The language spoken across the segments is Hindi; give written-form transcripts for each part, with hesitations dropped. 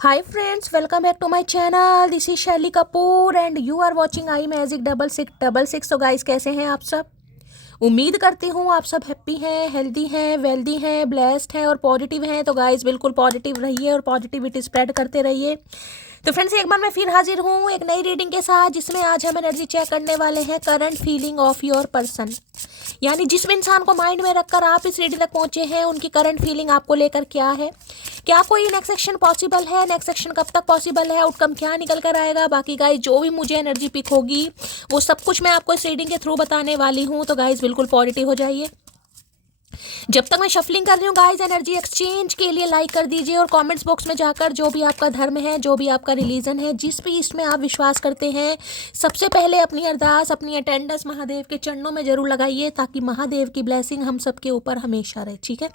Hi friends, welcome back to my channel. This is Shelly Kapoor and you are watching I magic 6666। तो गाइस कैसे हैं आप सब? उम्मीद करती हूँ आप सब हैप्पी हैं, हेल्दी हैं, वेल्दी हैं, ब्लेस्ड हैं और पॉजिटिव हैं। तो गाइस बिल्कुल पॉजिटिव रहिए और पॉजिटिविटी स्प्रेड करते रहिए। तो फ्रेंड्स एक बार मैं फिर हाजिर हूँ एक नई रीडिंग के साथ, जिसमें आज हम एनर्जी चेक करने वाले हैं current feeling of your person. यानी जिस इंसान को माइंड में रखकर आप इस रीडिंग तक पहुंचे हैं, उनकी करंट फीलिंग आपको लेकर क्या है, क्या कोई नेक्स्ट सेक्शन पॉसिबल है, नेक्स्ट सेक्शन कब तक पॉसिबल है, आउटकम क्या निकल कर आएगा। बाकी गाइस जो भी मुझे एनर्जी पिक होगी वो सब कुछ मैं आपको इस रीडिंग के थ्रू बताने वाली हूँ। तो गाइस बिल्कुल पॉजिटिव हो जाइए। जब तक मैं शफलिंग कर रही हूँ गाइस, एनर्जी एक्सचेंज के लिए लाइक कर दीजिए और कमेंट्स बॉक्स में जाकर जो भी आपका धर्म है, जो भी आपका रिलीजन है, जिस भी इसमें आप विश्वास करते हैं, सबसे पहले अपनी अरदास, अपनी अटेंडेंस महादेव के चरणों में जरूर लगाइए, ताकि महादेव की ब्लेसिंग हम सबके ऊपर हमेशा रहे। ठीक है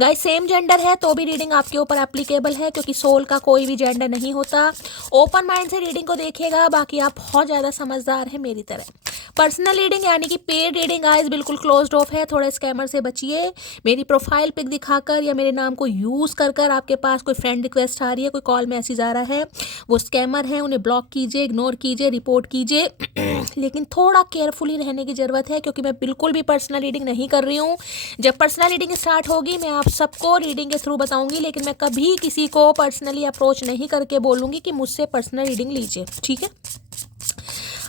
गाइस, सेम जेंडर है तो भी रीडिंग आपके ऊपर एप्लीकेबल है, क्योंकि सोल का कोई भी जेंडर नहीं होता। ओपन माइंड से रीडिंग को देखिएगा। बाकी आप बहुत ज़्यादा समझदार हैं मेरी तरह। पर्सनल रीडिंग यानी कि पेड रीडिंग गाइस बिल्कुल क्लोज्ड ऑफ है। थोड़े स्कैमर से बचिए। मेरी प्रोफाइल पिक दिखाकर या मेरे नाम को यूज़ कर कर आपके पास कोई फ्रेंड रिक्वेस्ट आ रही है, कोई कॉल मैसेज आ रहा है, वो स्कैमर है, उन्हें ब्लॉक कीजिए, इग्नोर कीजिए, रिपोर्ट कीजिए। लेकिन थोड़ा केयरफुली रहने की ज़रूरत है, क्योंकि मैं बिल्कुल भी पर्सनल रीडिंग नहीं कर रही हूँ। जब पर्सनल रीडिंग स्टार्ट होगी मैं आप सबको रीडिंग के थ्रू बताऊंगी, लेकिन मैं कभी किसी को पर्सनली अप्रोच नहीं करके बोलूँगी कि मुझसे पर्सनल रीडिंग लीजिए। ठीक है,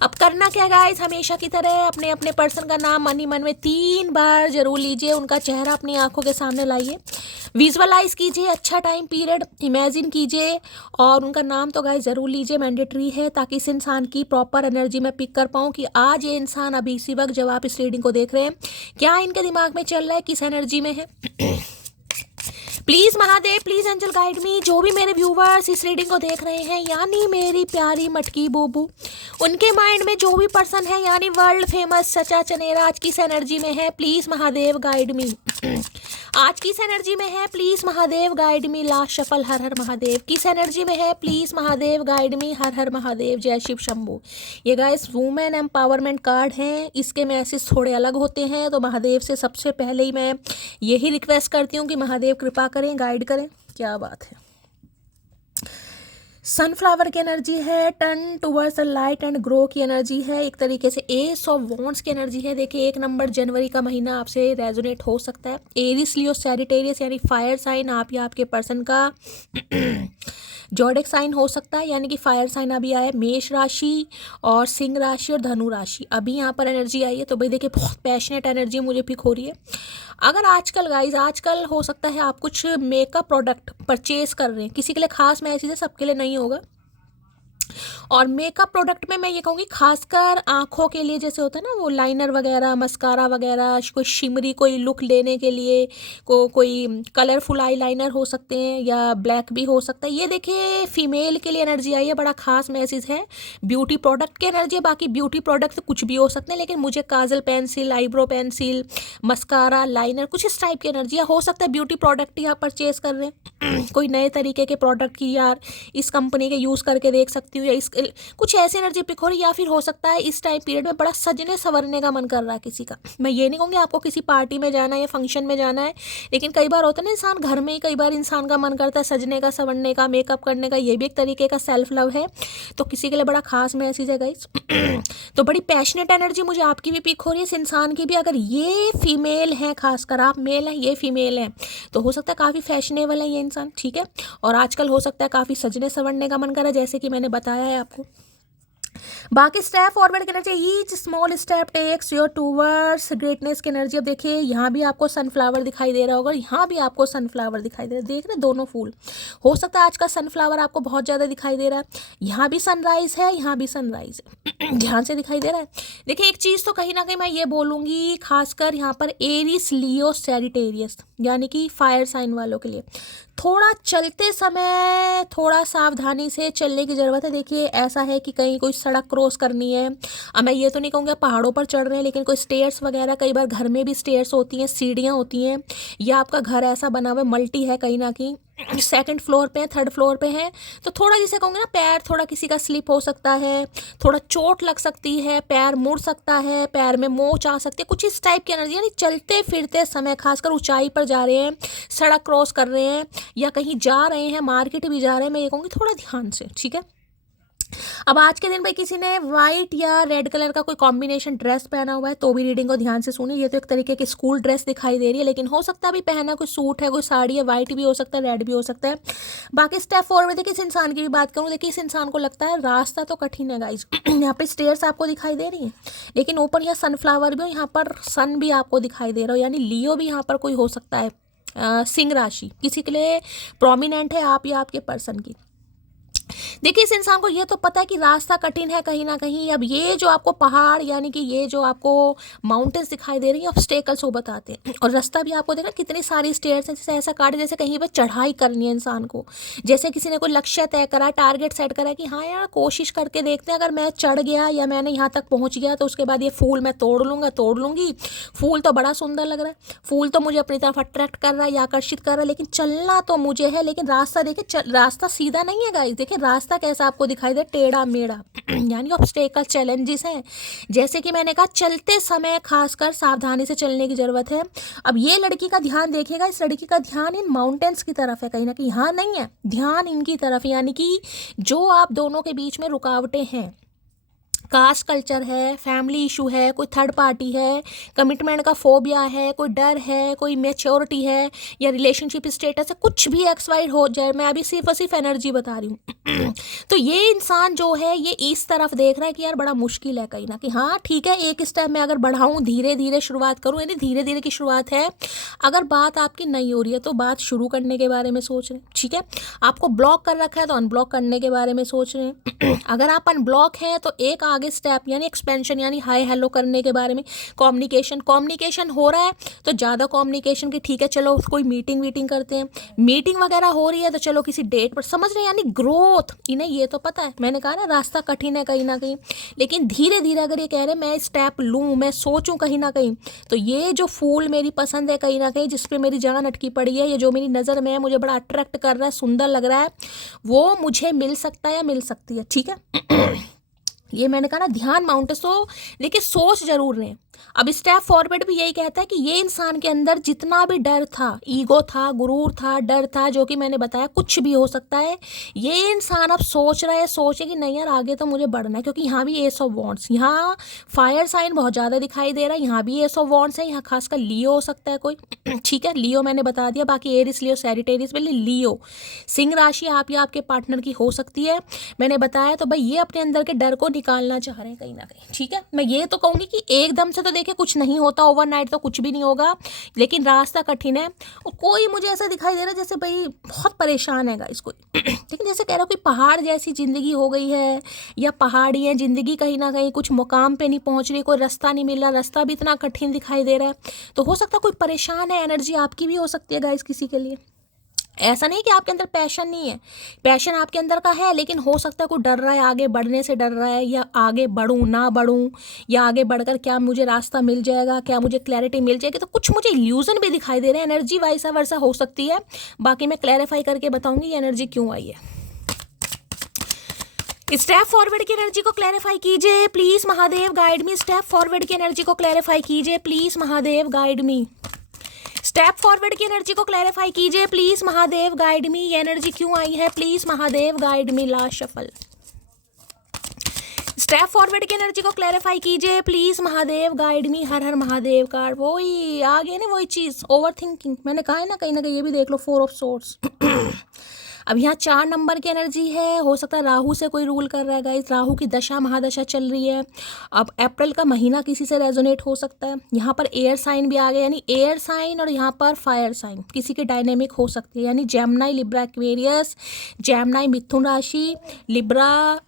अब करना क्या गाइस, हमेशा की तरह अपने अपने पर्सन का नाम मन ही मन में 3 बार जरूर लीजिए। उनका चेहरा अपनी आंखों के सामने लाइए, विजुअलाइज कीजिए, अच्छा टाइम पीरियड इमेजिन कीजिए और उनका नाम तो गाइस ज़रूर लीजिए, मैंडेटरी है, ताकि इस इंसान की प्रॉपर एनर्जी में पिक कर पाऊँ कि आज ये इंसान अभी इसी वक्त जब आप इस रीडिंग को देख रहे हैं, क्या इनके दिमाग में चल रहा है, किस एनर्जी में है। Please Mahadev, please angel guide me. जो भी मेरे व्यूवर्स इस रीडिंग को देख रहे हैं, यानी मेरी प्यारी मटकी बोबू, उनके माइंड में जो भी पर्सन है, यानी वर्ल्ड फेमस सचा चनेरा आज किस एनर्जी में है, प्लीज महादेव गाइड मी। आज किस एनर्जी में है, please Mahadev guide me. Last shuffle, Har Har Mahadev. किस एनर्जी में है, please Mahadev guide me. Har Har Mahadev, जय शिव शंभू। ये गाइस वुमेन एम्पावरमेंट कार्ड हैं, इसके मैसेज थोड़े अलग होते हैं। तो महादेव से सबसे पहले ही मैं यही रिक्वेस्ट करती हूँ कि महादेव कृपा करें, गाइड करें। क्या बात है। सनफ्लावर की एनर्जी है, turn towards the light and grow की एनर्जी है, एक तरीके से एस ऑफ वॉन्ड्स की एनर्जी है। देखिए 1 नंबर जनवरी का महीना आपसे रेजोनेट हो सकता है। एरिस, लियो, सैजिटेरियस यानी फायर साइन आप या आपके पर्सन का जोडिक साइन हो सकता है, यानी कि फायर साइन अभी आया है। मेष राशि और सिंह राशि और धनु राशि अभी यहाँ पर एनर्जी आई है। तो भाई देखिए बहुत पैशनेट एनर्जी मुझे पिक हो रही है। अगर आजकल गाइज, आजकल हो सकता है आप कुछ मेकअप प्रोडक्ट परचेज कर रहे हैं, किसी के लिए खास मैसेज है, सबके लिए नहीं होगा। और मेकअप प्रोडक्ट में मैं ये कहूँगी खासकर आंखों के लिए, जैसे होता है ना वो लाइनर वगैरह, मस्कारा वगैरह, कोई शिमरी कोई लुक देने के लिए कोई कलरफुल आई लाइनर हो सकते हैं या ब्लैक भी हो सकता है। ये देखिए फीमेल के लिए एनर्जी आई है, बड़ा खास मैसेज है। ब्यूटी प्रोडक्ट की एनर्जी है। बाकी ब्यूटी प्रोडक्ट कुछ भी हो सकते हैं, लेकिन मुझे kajal pencil, eyebrow pencil, mascara, liner, कुछ इस टाइप की एनर्जी हो सकता है। ब्यूटी प्रोडक्ट ही आप परचेज कर रहे हैं कोई नए तरीके के प्रोडक्ट की, यार इस कंपनी के यूज़ करके देख सकती हूँ, या इस कुछ ऐसी एनर्जी पिक हो रही, या फिर हो सकता है इस टाइम पीरियड में बड़ा सजने संवरने का मन कर रहा है किसी का। मैं ये नहीं कहूँगी आपको किसी पार्टी में जाना है या फंक्शन में जाना है, लेकिन कई बार होता है ना इंसान घर में ही, कई बार इंसान का मन करता है सजने का, संवरने का, मेकअप करने का। ये भी एक तरीके का सेल्फ लव है। तो किसी के लिए बड़ा खास मैसेज है गाइस। तो बड़ी पैशनेट एनर्जी मुझे आपकी भी पिक हो रही है, इस इंसान की भी। अगर ये फीमेल है, खासकर आप मेल हैं, ये फीमेल है, तो हो सकता है काफ़ी फैशनेबल है ये इंसान। ठीक है, और आजकल हो सकता है काफ़ी सजने संवरने का मन कर रहा है, जैसे कि मैंने बताया है आपको। बाकी स्टेप फॉरवर्ड की energy, each small step takes your towards greatness की एनर्जी। अब देखिए यहाँ भी आपको सनफ्लावर दिखाई दे रहा होगा, यहाँ भी आपको सनफ्लावर दिखाई दे रहा है। देख रहे दोनों फूल। हो सकता है आज का सनफ्लावर आपको बहुत ज़्यादा दिखाई दे रहा है। यहाँ भी सनराइज है, यहाँ भी सनराइज है, ध्यान से दिखाई दे रहा है। देखिए एक चीज़ तो कहीं ना कहीं मैं ये बोलूँगी, खासकर यहाँ पर एरिस, लियो, सैजिटेरियस यानी कि फायर साइन वालों के लिए थोड़ा चलते समय थोड़ा सावधानी से चलने की ज़रूरत है। देखिए ऐसा है कि कहीं कोई सड़क क्रॉस करनी है, अब मैं ये तो नहीं कहूँगी पहाड़ों पर चढ़ रहे हैं, लेकिन कोई स्टेयर्स वगैरह, कई बार घर में भी स्टेयर्स होती हैं, सीढ़ियाँ होती हैं, या आपका घर ऐसा बना हुआ मल्टी है कहीं ना कहीं, सेकंड फ्लोर पे हैं, थर्ड फ्लोर पे हैं, तो थोड़ा जिसे कहूँगी ना, पैर थोड़ा किसी का स्लिप हो सकता है, थोड़ा चोट लग सकती है, पैर मुड़ सकता है, पैर में मोच आ सकती है, कुछ इस टाइप की एनर्जी। यानी चलते फिरते समय, खासकर ऊंचाई पर जा रहे हैं, सड़क क्रॉस कर रहे हैं या कहीं जा रहे हैं, मार्केट भी जा रहे हैं, मैं ये कहूँगी थोड़ा ध्यान से, ठीक है। अब आज के दिन भाई किसी ने वाइट या रेड कलर का कोई कॉम्बिनेशन ड्रेस पहना हुआ है तो भी रीडिंग को ध्यान से सुनिए। ये तो एक तरीके की स्कूल ड्रेस दिखाई दे रही है, लेकिन हो सकता है भी पहना कोई सूट है, कोई साड़ी है, वाइट भी हो सकता है, रेड भी हो सकता है। बाकी स्टेप फॉरवर्ड, देखिए इस इंसान की भी बात करूँ, देखिए इस इंसान को लगता है रास्ता तो कठिन है गाइज। यहाँ पे स्टेयर्स आपको दिखाई दे रही है, लेकिन ऊपर यहाँ सनफ्लावर भी हो, यहाँ पर सन भी आपको दिखाई दे रहा हो, यानी लियो भी यहाँ पर कोई हो सकता है। सिंह राशि किसी के लिए प्रोमिनेंट है, आप या आपके पर्सन की। देखिए इस इंसान को ये तो पता है कि रास्ता कठिन है कहीं ना कहीं। अब ये जो आपको पहाड़ यानी कि ये जो आपको माउंटेन्स दिखाई दे रही है, ऑब्स्टेकल्स वो बताते हैं। और रास्ता भी आपको देखा कितनी सारी स्टेयर्स हैं, जैसे ऐसा काटे जैसे कहीं पे चढ़ाई करनी है इंसान को, जैसे किसी ने कोई लक्ष्य तय करा, टारगेट सेट करा कि हाँ यार कोशिश करके देखते हैं, अगर मैं चढ़ गया या मैंने यहाँ तक पहुँच गया तो उसके बाद ये फूल मैं तोड़ लूँगा, तोड़ लूँगी। फूल तो बड़ा सुंदर लग रहा है, फूल तो मुझे अपनी तरफ अट्रैक्ट कर रहा है या आकर्षित कर रहा है, लेकिन चलना तो मुझे है। लेकिन रास्ता देखिए, रास्ता सीधा नहीं है गाइस। देखिए रास्ता कैसा आपको दिखाई दे, टेढ़ा मेढ़ा, यानी ऑब्स्टेकल, चैलेंजेस हैं। जैसे कि मैंने कहा चलते समय खासकर सावधानी से चलने की जरूरत है। अब ये लड़की का ध्यान देखिएगा, इस लड़की का ध्यान इन माउंटेन्स की तरफ है, कहीं ना कहीं यहाँ नहीं है, ध्यान इनकी तरफ, यानी कि जो आप दोनों के बीच में रुकावटें हैं, कास्ट कल्चर है, फैमिली इशू है, कोई थर्ड पार्टी है, कमिटमेंट का फोबिया है, कोई डर है, कोई मैच्योरिटी है या रिलेशनशिप स्टेटस है, कुछ भी एक्सवाइड हो जाए, मैं अभी सिर्फ और सिर्फ एनर्जी बता रही हूँ। तो ये इंसान जो है ये इस तरफ देख रहा है कि यार बड़ा मुश्किल है कहीं ना कि हाँ ठीक है, एक स्टेप में अगर बढ़ाऊँ, धीरे धीरे शुरुआत करूँ, यानी धीरे धीरे की शुरुआत है। अगर बात आपकी नहीं हो रही है तो बात शुरू करने के बारे में सोच रहे हैं, ठीक है। आपको ब्लॉक कर रखा है तो अनब्लॉक करने के बारे में सोच रहे हैं। अगर आप अनब्लॉक हैं तो एक आगे स्टेप यानी एक्सपेंशन, यानी हाय हेलो करने के बारे में। कम्युनिकेशन हो रहा है तो ज़्यादा कम्युनिकेशन की, ठीक है चलो कोई मीटिंग करते हैं, मीटिंग वगैरह हो रही है तो चलो किसी डेट पर, समझ रहे हैं, यानी ग्रोथ। इन्हें ये तो पता है, मैंने कहा ना रास्ता कठिन है कहीं ना कहीं, लेकिन धीरे धीरे अगर ये कह रहे हैं मैं स्टेप लूँ, मैं सोचूं कहीं ना कहीं, तो ये जो फूल मेरी पसंद है कहीं ना कहीं, जिस पे मेरी जान अटकी पड़ी है, ये जो मेरी नज़र में है, मुझे बड़ा अट्रैक्ट कर रहा है, सुंदर लग रहा है, वो मुझे मिल सकता है या मिल सकती है, ठीक है। ये मैंने कहा ना ध्यान माउंटेन्स तो लेकिन सोच जरूर रहे हैं। अब स्टेप फॉरवर्ड भी यही कहता है कि ये इंसान के अंदर जितना भी डर था, ईगो था, गुरूर था, डर था, जो कि मैंने बताया कुछ भी हो सकता है, ये इंसान अब सोच रहा है, सोचे कि नहीं यार आगे तो मुझे बढ़ना है। क्योंकि यहाँ भी एस ऑफ वॉन्ड्स, यहाँ फायर साइन बहुत ज़्यादा दिखाई दे रहा है, यहाँ भी एस ऑफ वॉन्ड्स है, यहाँ खासकर लियो हो सकता है कोई, ठीक है। लियो मैंने बता दिया, बाकी एरिस, लियो, सैजिटेरियस, पहले लियो सिंह राशि आप या आपके पार्टनर की हो सकती है, मैंने बताया। तो भाई ये अपने अंदर के डर को निकालना चाह रहे हैं कहीं ना कहीं, ठीक है। मैं ये तो कहूँगी कि एकदम से तो देखिए कुछ नहीं होता, ओवरनाइट तो कुछ भी नहीं होगा, लेकिन रास्ता कठिन है। और कोई मुझे ऐसा दिखाई दे रहा है जैसे भाई बहुत परेशान है गाइस कोई, लेकिन जैसे कह रहा कोई पहाड़ जैसी ज़िंदगी हो गई है, या पहाड़ी है ज़िंदगी, कहीं ना कहीं कुछ मुकाम पे नहीं पहुंच रही, कोई रास्ता नहीं मिल रहा, रास्ता भी इतना कठिन दिखाई दे रहा है। तो हो सकता है कोई परेशान है, एनर्जी आपकी भी हो सकती है गाइस किसी के लिए। ऐसा नहीं कि आपके अंदर पैशन नहीं है, पैशन आपके अंदर का है, लेकिन हो सकता है कोई डर रहा है, आगे बढ़ने से डर रहा है, या आगे बढ़ूँ ना बढ़ूँ, या आगे बढ़कर क्या मुझे रास्ता मिल जाएगा, क्या मुझे क्लैरिटी मिल जाएगी। तो कुछ मुझे इल्यूजन भी दिखाई दे रहे हैं, एनर्जी वाइसा वर्सा हो सकती है। बाकी मैं क्लैरिफाई करके बताऊंगी ये एनर्जी क्यों आई है। स्टेप फॉरवर्ड की एनर्जी को क्लैरिफाई कीजिए please Mahadev, guide me. Step forward की एनर्जी को क्लैरिफाई कीजिए please Mahadev, guide me. Step forward की एनर्जी को क्लैरिफाई कीजिए प्लीज महादेव, गाइड मी। ये एनर्जी क्यों आई है please Mahadev, guide me. Last shuffle. Step forward की एनर्जी को क्लैरिफाई कीजिए please Mahadev, guide me. Har Har Mahadev card वही आ गए ना, वही चीज, ओवर थिंकिंग। मैंने कहा है ना कहीं ये भी देख लो, 4 ऑफ सोर्ड्स। अब यहाँ 4 नंबर की एनर्जी है, हो सकता है राहु से कोई रूल कर रहा है गाइस, राहु की दशा महादशा चल रही है। अब अप्रैल का महीना किसी से रेजोनेट हो सकता है। यहाँ पर एयर साइन भी आ गया, यानी एयर साइन और यहाँ पर फायर साइन किसी के डायनेमिक हो सकती है, यानी जेमिनी, लिब्रा, एक्वेरियस। जेमिनी मिथुन राशि, लिब्रा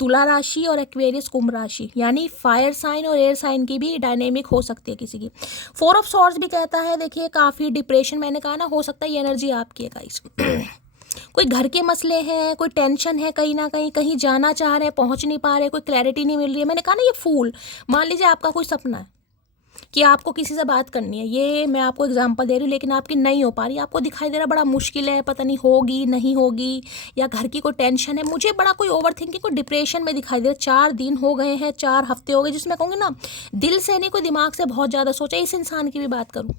तुला राशि और एक्वेरियस कुंभ राशि, यानी फायर साइन और एयर साइन की भी डायनेमिक हो सकती है किसी की। 4 ऑफ सॉर्ड्स भी कहता है देखिए काफ़ी डिप्रेशन, मैंने कहा ना हो सकता है ये एनर्जी आपकी है गाइस। कोई घर के मसले हैं, कोई टेंशन है, कहीं ना कहीं कहीं जाना चाह रहे हैं, पहुंच नहीं पा रहे, कोई क्लैरिटी नहीं मिल रही है। मैंने कहा ना ये फूल, मान लीजिए आपका कोई सपना है, कि आपको किसी से बात करनी है, ये मैं आपको एग्जांपल दे रही हूँ, लेकिन आपकी नहीं हो पा रही, आपको दिखाई दे रहा बड़ा मुश्किल है, पता नहीं होगी नहीं होगी, या घर की कोई टेंशन है, मुझे बड़ा कोई ओवर थिंकिंग, कोई डिप्रेशन में दिखाई दे रहा। 4 दिन हो गए हैं, 4 हफ्ते हो गए, जिसमें कहूँगी ना दिल से नहीं, कोई दिमाग से बहुत ज़्यादा सोचा। इस इंसान की भी बात करूँ,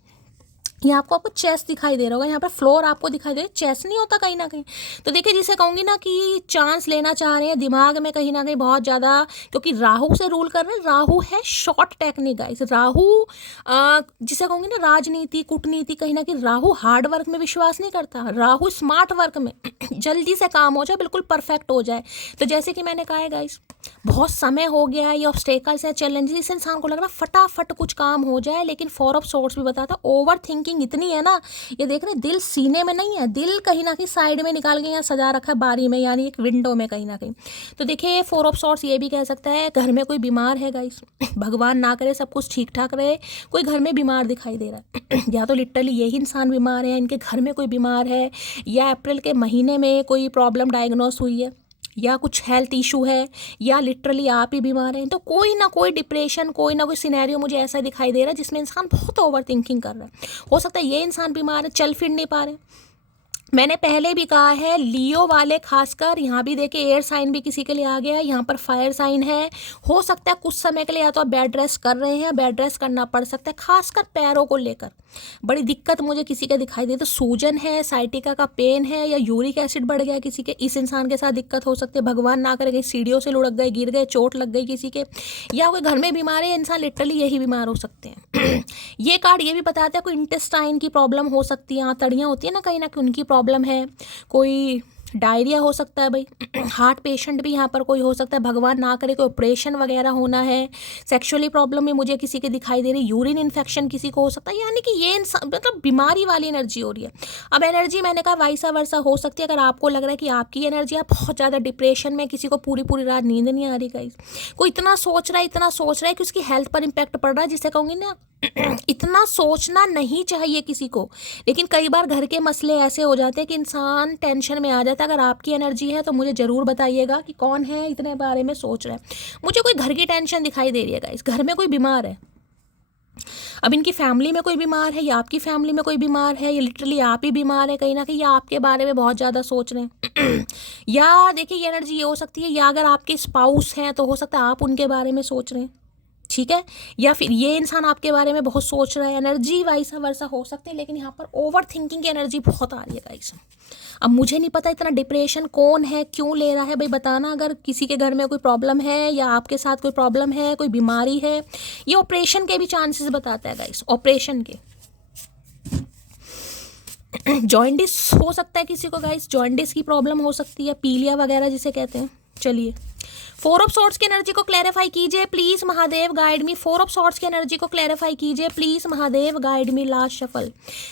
यहाँ आपको चेस्ट दिखाई दे रहा होगा, यहाँ पर फ्लोर आपको दिखाई दे रहा है, चेस्ट नहीं होता कहीं ना कहीं। तो देखिए, जिसे कहूँगी ना कि चांस लेना चाह रहे हैं, दिमाग में कहीं ना कहीं बहुत ज़्यादा, क्योंकि राहु से रूल कर रहे हैं। राहु है शॉर्ट टेक्निक गाइस। राहु जिसे कहूँगी ना राजनीति, कूटनीति, कहीं ना कहीं राहु हार्ड वर्क में विश्वास नहीं करता। राहु स्मार्ट वर्क में जल्दी से काम हो जाए, बिल्कुल परफेक्ट हो जाए। तो जैसे कि मैंने कहा है गाइस, बहुत समय हो गया है, ये ऑब्स्टेकल्स है, चैलेंजेस, इस इंसान को लग रहा है फटाफट कुछ काम हो जाए। लेकिन 4 ऑफ सोर्ड्स भी बताता, ओवर थिंकिंग इतनी है ना, ये देख रहे हैं, दिल सीने में नहीं है, दिल कहीं ना कहीं साइड में निकाल के यहाँ सजा रखा है बारी में, यानी एक विंडो में कहीं ना कहीं। तो देखिए 4 ऑफ सोर्ड्स ये भी कह सकता है घर में कोई बीमार है गाइस। भगवान ना करे सब कुछ ठीक ठाक रहे, कोई घर में बीमार दिखाई दे रहा है। या तो लिटरली यही इंसान बीमार है, इनके घर में कोई बीमार है, या अप्रैल के महीने में कोई प्रॉब्लम डायग्नोस हुई है, या कुछ हेल्थ इशू है, या लिटरली आप ही बीमार हैं। तो कोई ना कोई डिप्रेशन, कोई ना कोई सिनेरियो मुझे ऐसा दिखाई दे रहा है जिसमें इंसान बहुत ओवर थिंकिंग कर रहा है। हो सकता है ये इंसान बीमार है, चल फिर नहीं पा रहे। मैंने पहले भी कहा है, लियो वाले खासकर, यहाँ भी देखिए एयर साइन भी किसी के लिए आ गया है, यहाँ पर फायर साइन है। हो सकता है कुछ समय के लिए या तो आप बेड रेस्ट कर रहे हैं, बेड रेस्ट करना पड़ सकता है, खासकर पैरों को लेकर बड़ी दिक्कत मुझे किसी के दिखाई दे। तो सूजन है, साइटिका का पेन है, या यूरिक एसिड बढ़ गया किसी के, इस इंसान के साथ दिक्कत हो सकती है। भगवान ना करे कहीं सीढ़ियों से लुढ़क गए, गिर गए, चोट लग गई किसी के, या कोई घर में बीमार है, इंसान लिटरली यही बीमार हो सकते हैं। ये कार्ड ये भी बताता है कोई इंटेस्टाइन की प्रॉब्लम हो सकती है, आंतड़ियाँ होती है ना कहीं ना कहीं, उनकी प्रॉब्लम है। कोई डायरिया हो सकता है भाई। हार्ट पेशेंट भी यहाँ पर कोई हो सकता है, भगवान ना करे कोई ऑपरेशन वगैरह होना है। सेक्सुअली प्रॉब्लम में मुझे किसी के दिखाई दे रही, यूरिन इन्फेक्शन किसी को हो सकता है, यानी कि ये इंसान मतलब बीमारी वाली एनर्जी हो रही है। अब एनर्जी मैंने कहा वाइसा वर्सा हो सकती है। अगर आपको लग रहा है कि आपकी एनर्जी, आप बहुत ज़्यादा डिप्रेशन में, किसी को पूरी पूरी रात नींद नहीं आ रही गाइस, कोई इतना सोच रहा है कि उसकी हेल्थ पर इम्पैक्ट पड़ रहा है, जिसे कहूँगी ना इतना सोचना नहीं चाहिए किसी को। लेकिन कई बार घर के मसले ऐसे हो जाते हैं कि इंसान टेंशन में आ जाता है। अगर आपकी एनर्जी है तो मुझे ज़रूर बताइएगा कि कौन है इतने बारे में सोच रहा है। मुझे कोई घर की टेंशन दिखाई दे रही है गाइस, घर में कोई बीमार है। अब इनकी फैमिली में कोई बीमार है, या आपकी फैमिली में कोई बीमार है, या लिटरली आप ही बीमार है कहीं ना कहीं, या आपके बारे में बहुत ज़्यादा सोच रहे हैं। या देखिए ये एनर्जी ये हो सकती है, या अगर आपके स्पाउस हैं तो हो सकता है आप उनके बारे में सोच रहे हैं, ठीक है, या फिर ये इंसान आपके बारे में बहुत सोच रहा है। एनर्जी वाइसा वर्सा हो सकती है, लेकिन यहाँ पर ओवर थिंकिंग की एनर्जी बहुत आ रही है गाइस। अब मुझे नहीं पता इतना डिप्रेशन कौन है, क्यों ले रहा है भाई, बताना। अगर किसी के घर में कोई प्रॉब्लम है, या आपके साथ कोई प्रॉब्लम है, कोई बीमारी है, ये ऑपरेशन के भी चांसेस बताता है गाइस, ऑपरेशन के। जॉइंडिस हो सकता है किसी को गाइस, जॉइंडिस की प्रॉब्लम हो सकती है, पीलिया वगैरह जिसे कहते हैं। चलिए 4 ऑफ सॉर्ड्स की एनर्जी को क्लैरिफाई कीजिए please Mahadev, guide me. 4 of swords की एनर्जी को क्लैरिफाई कीजिए please Mahadev, guide me. Last shuffle.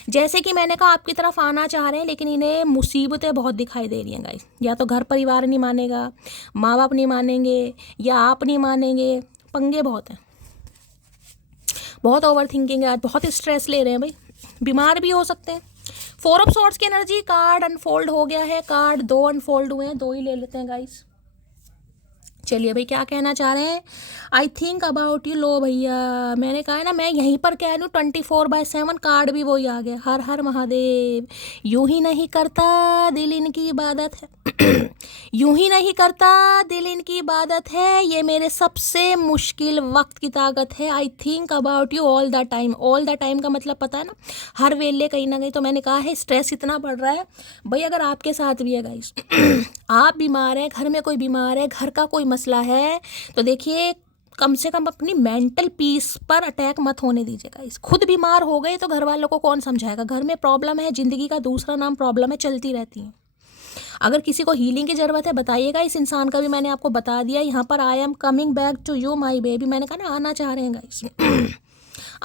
जैसे कि मैंने कहा आपकी तरफ आना चाह रहे हैं, लेकिन इन्हें मुसीबतें बहुत दिखाई दे रही हैं गाइस। या तो घर परिवार नहीं मानेगा, माँ बाप नहीं मानेंगे, या आप नहीं मानेंगे, पंगे बहुत हैं, बहुत ओवर थिंकिंग है, बहुत स्ट्रेस ले रहे हैं भाई, बीमार भी हो सकते हैं। 4 ऑफ सॉर्ड्स की एनर्जी, कार्ड अनफोल्ड हो गया है, कार्ड 2 अनफोल्ड हुए हैं, 2 ही ले लेते हैं गाइस। चलिए भाई क्या कहना चाह रहे हैं, आई थिंक अबाउट यू। लो भैया, मैंने कहा है ना, मैं यहीं पर कह रही हूँ 24/7 कार्ड भी वही आ गया। हर हर महादेव। यूं ही नहीं करता दिल इनकी इबादत है। यूं ही नहीं करता दिल इनकी इबादत है, ये मेरे सबसे मुश्किल वक्त की ताकत है। I think about you all the time. All the time का मतलब पता है ना, हर वेले कहीं ना कहीं। तो मैंने कहा है स्ट्रेस इतना बढ़ रहा है भाई, अगर आपके साथ भी है गाइस, आप बीमार हैं, घर में कोई बीमार है, घर का कोई मसला है, तो देखिए कम से कम अपनी मेंटल पीस पर अटैक मत होने दीजिएगा। इस खुद बीमार हो गए तो घर वालों को कौन समझाएगा। घर में प्रॉब्लम है, ज़िंदगी का दूसरा नाम प्रॉब्लम है, चलती रहती हैं। अगर किसी को हीलिंग की ज़रूरत है बताइएगा। इस इंसान का भी मैंने आपको बता दिया। यहाँ पर I am coming back to you my baby, मैंने कहा ना आना चाह रहे हैं गाइस।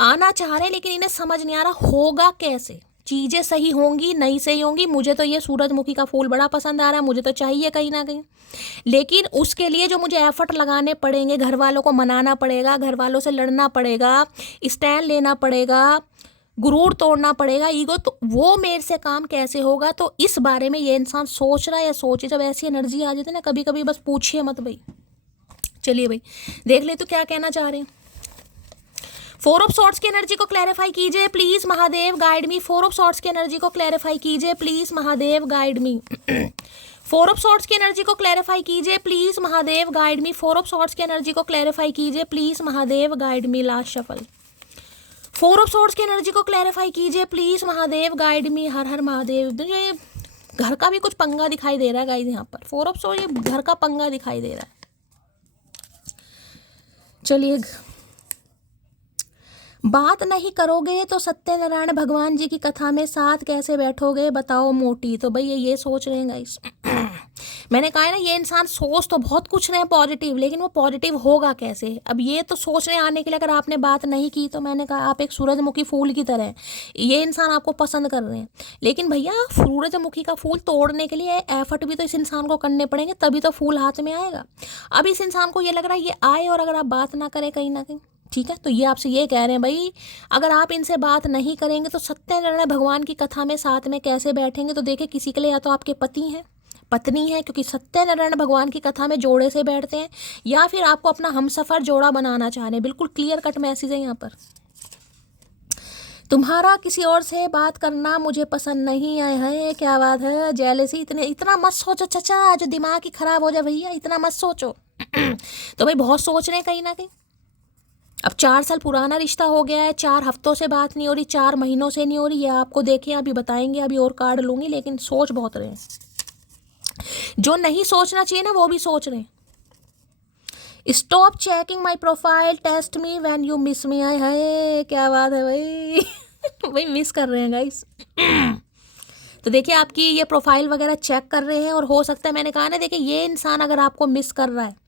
आना चाह रहे हैं, लेकिन इन्हें समझ नहीं आ रहा होगा कैसे। चीज़ें सही होंगी नहीं सही होंगी। मुझे तो ये सूरजमुखी का फूल बड़ा पसंद आ रहा है, मुझे तो चाहिए कहीं ना कहीं, लेकिन उसके लिए जो मुझे एफर्ट लगाने पड़ेंगे, घर वालों को मनाना पड़ेगा, घर वालों से लड़ना पड़ेगा, स्टैंड लेना पड़ेगा, गुरूर तोड़ना पड़ेगा, ईगो, तो वो मेरे से काम कैसे होगा। तो इस बारे में ये इंसान सोच रहा है या सोचे। जब ऐसी एनर्जी आ जाती है ना कभी कभी, बस पूछिए मत भाई। चलिए भाई देख ले तो क्या कहना चाह रहे हैं। फोर ऑफ सॉर्ड्स की एनर्जी को क्लैरिफाई कीजिए please Mahadev, guide me. Four of swords की एनर्जी को क्लैरिफाई कीजिए please Mahadev, guide me. Four of swords की एनर्जी को क्लैरिफाई कीजिए please Mahadev, guide me. Four of swords की एनर्जी को क्लैरिफाई कीजिए please Mahadev, guide me. Last shuffle. Four of swords की एनर्जी को क्लैरिफाई कीजिए please Mahadev, guide me. Har Har Mahadev. ये घर का भी कुछ पंगा दिखाई दे रहा है गाइस यहाँ पर। फोर ऑफ सॉर्ड्स, ये घर का पंगा दिखाई दे रहा है। चलिए, बात नहीं करोगे तो सत्यनारायण भगवान जी की कथा में साथ कैसे बैठोगे बताओ मोटी। तो भैया ये सोच रहे हैं गाइस। मैंने कहा है ना, ये इंसान सोच तो बहुत कुछ रहे हैं पॉजिटिव, लेकिन वो पॉजिटिव होगा कैसे। अब ये तो सोच रहे हैं आने के लिए, अगर आपने बात नहीं की तो मैंने कहा आप एक सूरजमुखी फूल की तरह हैं। ये इंसान आपको पसंद कर रहे हैं, लेकिन भैया सूरजमुखी का फूल तोड़ने के लिए एफर्ट भी तो इस इंसान को करने पड़ेंगे, तभी तो फूल हाथ में आएगा। अब इस इंसान को ये लग रहा है ये आए, और अगर आप बात ना करें कहीं ना कहीं, ठीक है, तो ये आपसे ये कह रहे हैं भाई अगर आप इनसे बात नहीं करेंगे तो सत्यनारायण भगवान की कथा में साथ में कैसे बैठेंगे। तो देखिए, किसी के लिए या तो आपके पति हैं, पत्नी है, क्योंकि सत्यनारायण भगवान की कथा में जोड़े से बैठते हैं, या फिर आपको अपना हमसफर जोड़ा बनाना चाह रहे हैं। बिल्कुल क्लियर कट मैसेज है यहाँ पर। तुम्हारा किसी और से बात करना मुझे पसंद नहीं आया है। क्या बात है, जेलसी। इतना मत सोचो चचा, जो दिमाग ही खराब हो जाए भैया, इतना मत सोचो। तो भाई बहुत सोच रहे हैं कहीं ना कहीं। अब 4 साल पुराना रिश्ता हो गया है, 4 हफ्तों से बात नहीं हो रही, 4 महीनों से नहीं हो रही। ये आपको देखिए अभी बताएंगे, अभी और कार्ड लूंगी, लेकिन सोच बहुत रहे हैं। जो नहीं सोचना चाहिए ना वो भी सोच रहे हैं। Stop checking my profile, test me when you miss me. आए हाय, क्या बात है भाई। भाई मिस कर रहे हैं गाइस। तो देखिए आपकी ये प्रोफाइल वगैरह चेक कर रहे हैं, और हो सकता है, मैंने कहा ना, देखिए ये इंसान अगर आपको मिस कर रहा है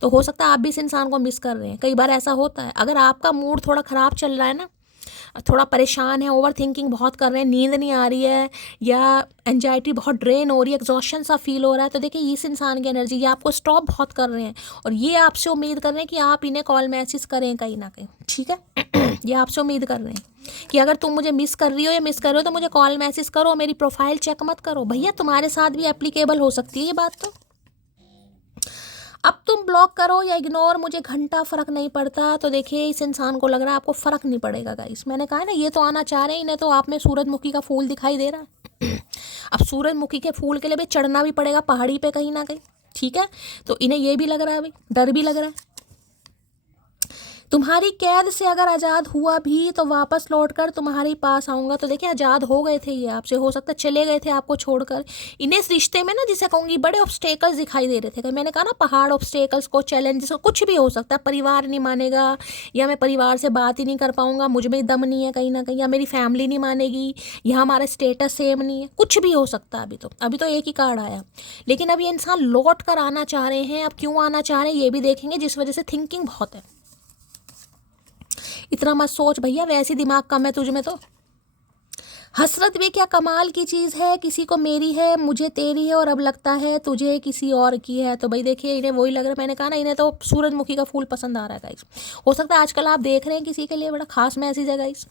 तो हो सकता है आप भी इस इंसान को मिस कर रहे हैं। कई बार ऐसा होता है, अगर आपका मूड थोड़ा ख़राब चल रहा है ना, थोड़ा परेशान है, ओवर थिंकिंग बहुत कर रहे हैं, नींद नहीं आ रही है, या एंजाइटी बहुत ड्रेन हो रही है, एग्जॉशन सा फील हो रहा है, तो देखिए इस इंसान की एनर्जी ये आपको स्टॉप बहुत कर रहे हैं, और ये आपसे उम्मीद कर रहे हैं कि आप इन्हें कॉल मैसेज करें कहीं ना कहीं, ठीक है। ये आपसे उम्मीद कर रहे हैं कि अगर तुम मुझे मिस कर रही हो या मिस कर रहे हो तो मुझे कॉल मैसेज करो, मेरी प्रोफाइल चेक मत करो। भैया तुम्हारे साथ भी एप्लीकेबल हो सकती है ये बात। तो अब तुम ब्लॉक करो या इग्नोर, मुझे घंटा फ़र्क नहीं पड़ता। तो देखिए इस इंसान को लग रहा है आपको फ़र्क नहीं पड़ेगा गाइस। मैंने कहा है ना, ये तो आना चाह रहे हैं, इन्हें तो आप में सूरजमुखी का फूल दिखाई दे रहा है। अब सूरजमुखी के फूल के लिए भी चढ़ना भी पड़ेगा पहाड़ी पे कहीं ना कहीं, ठीक है। तो इन्हें ये भी लग रहा है, भाई डर भी लग रहा है। तुम्हारी कैद से अगर आज़ाद हुआ भी तो वापस लौटकर तुम्हारे पास आऊँगा। तो देखिए आज़ाद हो गए थे ये आपसे, हो सकता है चले गए थे आपको छोड़कर। इन्हें इस रिश्ते में ना, जिसे कहूँगी, बड़े ऑब्स्टेकल्स दिखाई दे रहे थे। मैंने कहा ना, पहाड़ ऑब्स्टेकल्स को, चैलेंजेस को, कुछ भी हो सकता है। परिवार नहीं मानेगा, या मैं परिवार से बात ही नहीं कर पाऊँगा, मुझ में दम नहीं है कहीं ना कहीं, या मेरी फैमिली नहीं मानेगी, या हमारा स्टेटस सेम नहीं है, कुछ भी हो सकता है। अभी तो एक ही कार्ड आया, लेकिन अब ये इंसान लौट कर आना चाह रहे हैं। अब क्यों आना चाह रहे हैं ये भी देखेंगे, जिस वजह से थिंकिंग बहुत है। इतना मत सोच भैया, वैसे दिमाग कम है तुझ में। तो हसरत भी क्या कमाल की चीज़ है, किसी को मेरी है, मुझे तेरी है, और अब लगता है तुझे किसी और की है। तो भाई देखिए इन्हें वही लग रहा है, मैंने कहा ना, इन्हें तो सूरजमुखी का फूल पसंद आ रहा है गाइस। हो सकता है आजकल आप देख रहे हैं किसी के लिए बड़ा खास मैसेज है गाइस।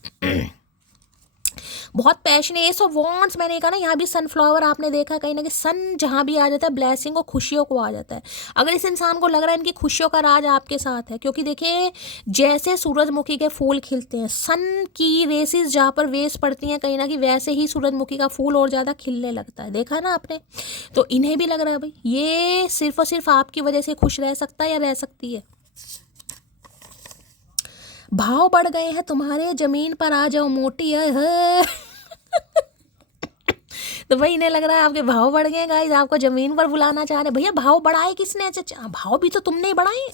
बहुत पैशन है, एस ऑफ वॉन्ड्स। मैंने कहा ना, यहाँ भी सनफ्लावर आपने देखा, कहीं ना कहीं सन जहाँ भी आ जाता है ब्लेसिंग और खुशियों को आ जाता है। अगर इस इंसान को लग रहा है इनकी खुशियों का राज आपके साथ है, क्योंकि देखिए जैसे सूरजमुखी के फूल खिलते हैं, सन की रेसिस जहाँ पर वेस पड़ती हैं कहीं ना कहीं, वैसे ही सूरजमुखी का फूल और ज़्यादा खिलने लगता है। देखा ना आपने। तो इन्हें भी लग रहा है भाई ये सिर्फ और सिर्फ आपकी वजह से खुश रह सकता है या रह सकती है। भाव बढ़ गए हैं तुम्हारे, जमीन पर आ जाओ मोटी है। तो भाई इन्हें लग रहा है आपके भाव बढ़ गए गाइस, आपको जमीन पर बुलाना चाह रहे। भैया भाव बढ़ाए किसने? अच्छा, भाव भी तो तुमने ही बढ़ाए।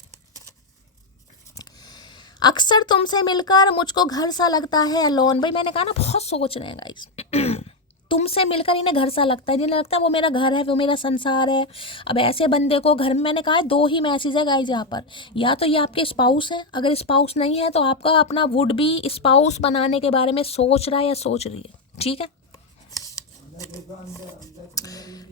अक्सर तुमसे मिलकर मुझको घर सा लगता है अलोन। भाई मैंने कहा ना, बहुत सोच रहे हैं गाइस। तुमसे मिलकर इन्हें घर सा लगता है, जिन्हें लगता है वो मेरा घर है, वो मेरा संसार है। अब ऐसे बंदे को घर में, मैंने कहा है 2 ही मैसेज है गाइस यहाँ पर, या तो ये आपके स्पाउस है, अगर स्पाउस नहीं है तो आपका अपना वुड बी स्पाउस बनाने के बारे में सोच रहा है या सोच रही है, ठीक है।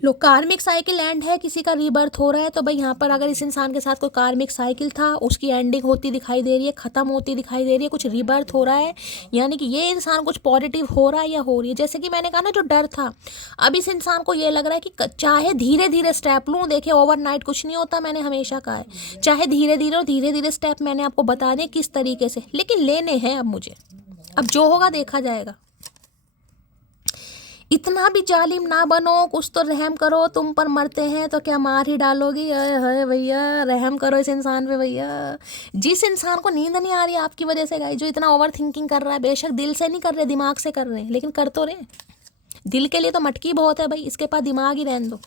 लो, कार्मिक साइकिल एंड है, किसी का रीबर्थ हो रहा है। तो भाई यहाँ पर अगर इस इंसान के साथ कोई कार्मिक साइकिल था, उसकी एंडिंग होती दिखाई दे रही है, ख़त्म होती दिखाई दे रही है, कुछ रीबर्थ हो रहा है, यानी कि ये इंसान कुछ पॉजिटिव हो रहा है या हो रही है। जैसे कि मैंने कहा ना, जो डर था, अब इस इंसान को ये लग रहा है कि चाहे धीरे धीरे स्टेप लूँ, देखिए ओवरनाइट कुछ नहीं होता, मैंने हमेशा कहा है, चाहे धीरे धीरे और धीरे धीरे स्टेप मैंने आपको बता दें किस तरीके से, लेकिन लेने हैं अब मुझे, अब जो होगा देखा जाएगा। इतना भी जालिम ना बनो, कुछ तो रहम करो, तुम पर मरते हैं तो क्या मार ही डालोगी। अरे भैया रहम करो इस इंसान पे भैया। जिस इंसान को नींद नहीं आ रही आपकी वजह से गाइस, जो इतना ओवर थिंकिंग कर रहा है, बेशक दिल से नहीं कर रहे, दिमाग से कर रहे हैं, लेकिन कर तो रहे। दिल के लिए तो मटकी बहुत है भाई, इसके पास दिमाग ही रहने दो।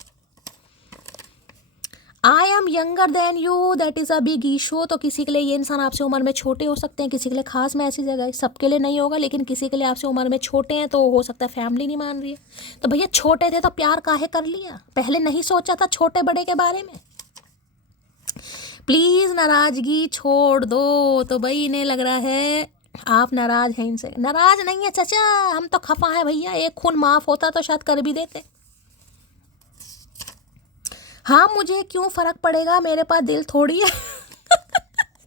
I am younger than you, that is a big issue. तो किसी के लिए ये इंसान आपसे उम्र में छोटे हो सकते हैं, किसी के लिए खास मैसेज है गाइस, सबके लिए नहीं होगा, लेकिन किसी के लिए आपसे उम्र में छोटे हैं, तो हो सकता है फैमिली नहीं मान रही है। तो भैया छोटे थे तो प्यार काहे कर लिया, पहले नहीं सोचा था छोटे बड़े के बारे में। प्लीज़ नाराज़गी छोड़ दो। तो भाई इन्हें लग रहा है आप नाराज़ हैं इनसे। नाराज़ नहीं है चाचा, हम तो खफा हैं भैया, एक खून माफ़ होता तो शायद कर भी देते। हाँ मुझे क्यों फ़र्क पड़ेगा, मेरे पास दिल थोड़ी है।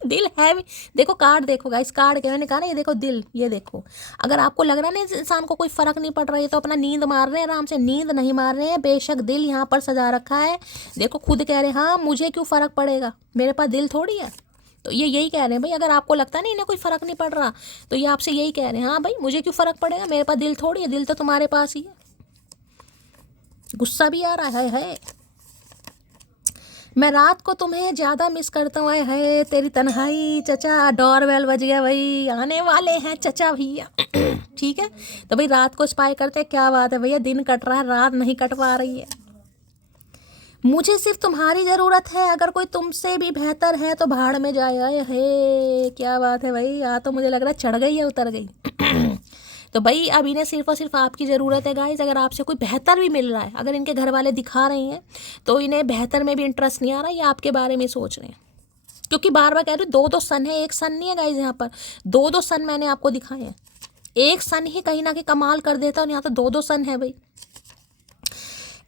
दिल है भी, देखो कार्ड देखो गाइस, कार्ड क्या मैंने कहा ना, ये देखो दिल, ये देखो। अगर आपको लग रहा है ना इस इंसान को कोई फ़र्क नहीं पड़ रहा है, तो अपना नींद मार रहे हैं आराम से, नींद नहीं मार रहे हैं, बेशक दिल यहाँ पर सजा रखा है। देखो खुद कह रहे हैं हाँ मुझे क्यों फ़र्क पड़ेगा, मेरे पास दिल थोड़ी है। तो ये यही कह रहे हैं भाई, अगर आपको लगता है ना इन्हें कोई फ़र्क नहीं पड़ रहा, तो ये आपसे यही कह रहे हैं हाँ भाई मुझे क्यों फ़र्क पड़ेगा, मेरे पास दिल थोड़ी है, दिल तो तुम्हारे पास ही है। गुस्सा भी आ रहा है। मैं रात को तुम्हें ज़्यादा मिस करता हूँ, है तेरी तन्हाई। चचा डोरबेल बज गया भाई, आने वाले हैं चचा भैया। ठीक है, तो भाई रात को स्पाई करते हैं, क्या बात है भैया, दिन कट रहा है, रात नहीं कट पा रही है। मुझे सिर्फ तुम्हारी ज़रूरत है, अगर कोई तुमसे भी बेहतर है तो भाड़ में जाए। है क्या बात है भाई, यहाँ तो मुझे लग रहा है चढ़ गई या उतर गई। तो भाई अब इन्हें सिर्फ और सिर्फ आपकी ज़रूरत है गाइस। अगर आपसे कोई बेहतर भी मिल रहा है, अगर इनके घर वाले दिखा रहे हैं, तो इन्हें बेहतर में भी इंटरेस्ट नहीं आ रहा, ये आपके बारे में सोच रहे हैं। क्योंकि बार बार कह रही हूँ, दो सन है, एक सन नहीं है गाइस, यहाँ पर दो सन मैंने आपको दिखाए हैं। एक सन ही कहीं ना कहीं कमाल कर देता है, और यहाँ तो दो सन है भाई।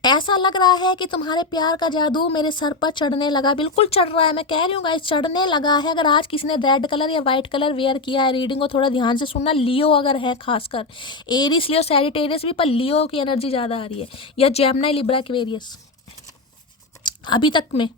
ऐसा लग रहा है कि तुम्हारे प्यार का जादू मेरे सर पर चढ़ने लगा। बिल्कुल चढ़ रहा है, मैं कह रही हूँ गाइस, चढ़ने लगा है। अगर आज किसी ने रेड कलर या वाइट कलर वेयर किया है, रीडिंग को थोड़ा ध्यान से सुनना, लियो अगर है, खासकर एरिस लियो सैजिटेरियस भी, पर लियो की एनर्जी ज़्यादा आ रही है, या जेमिनी लिब्रा एक्वेरियस अभी तक में।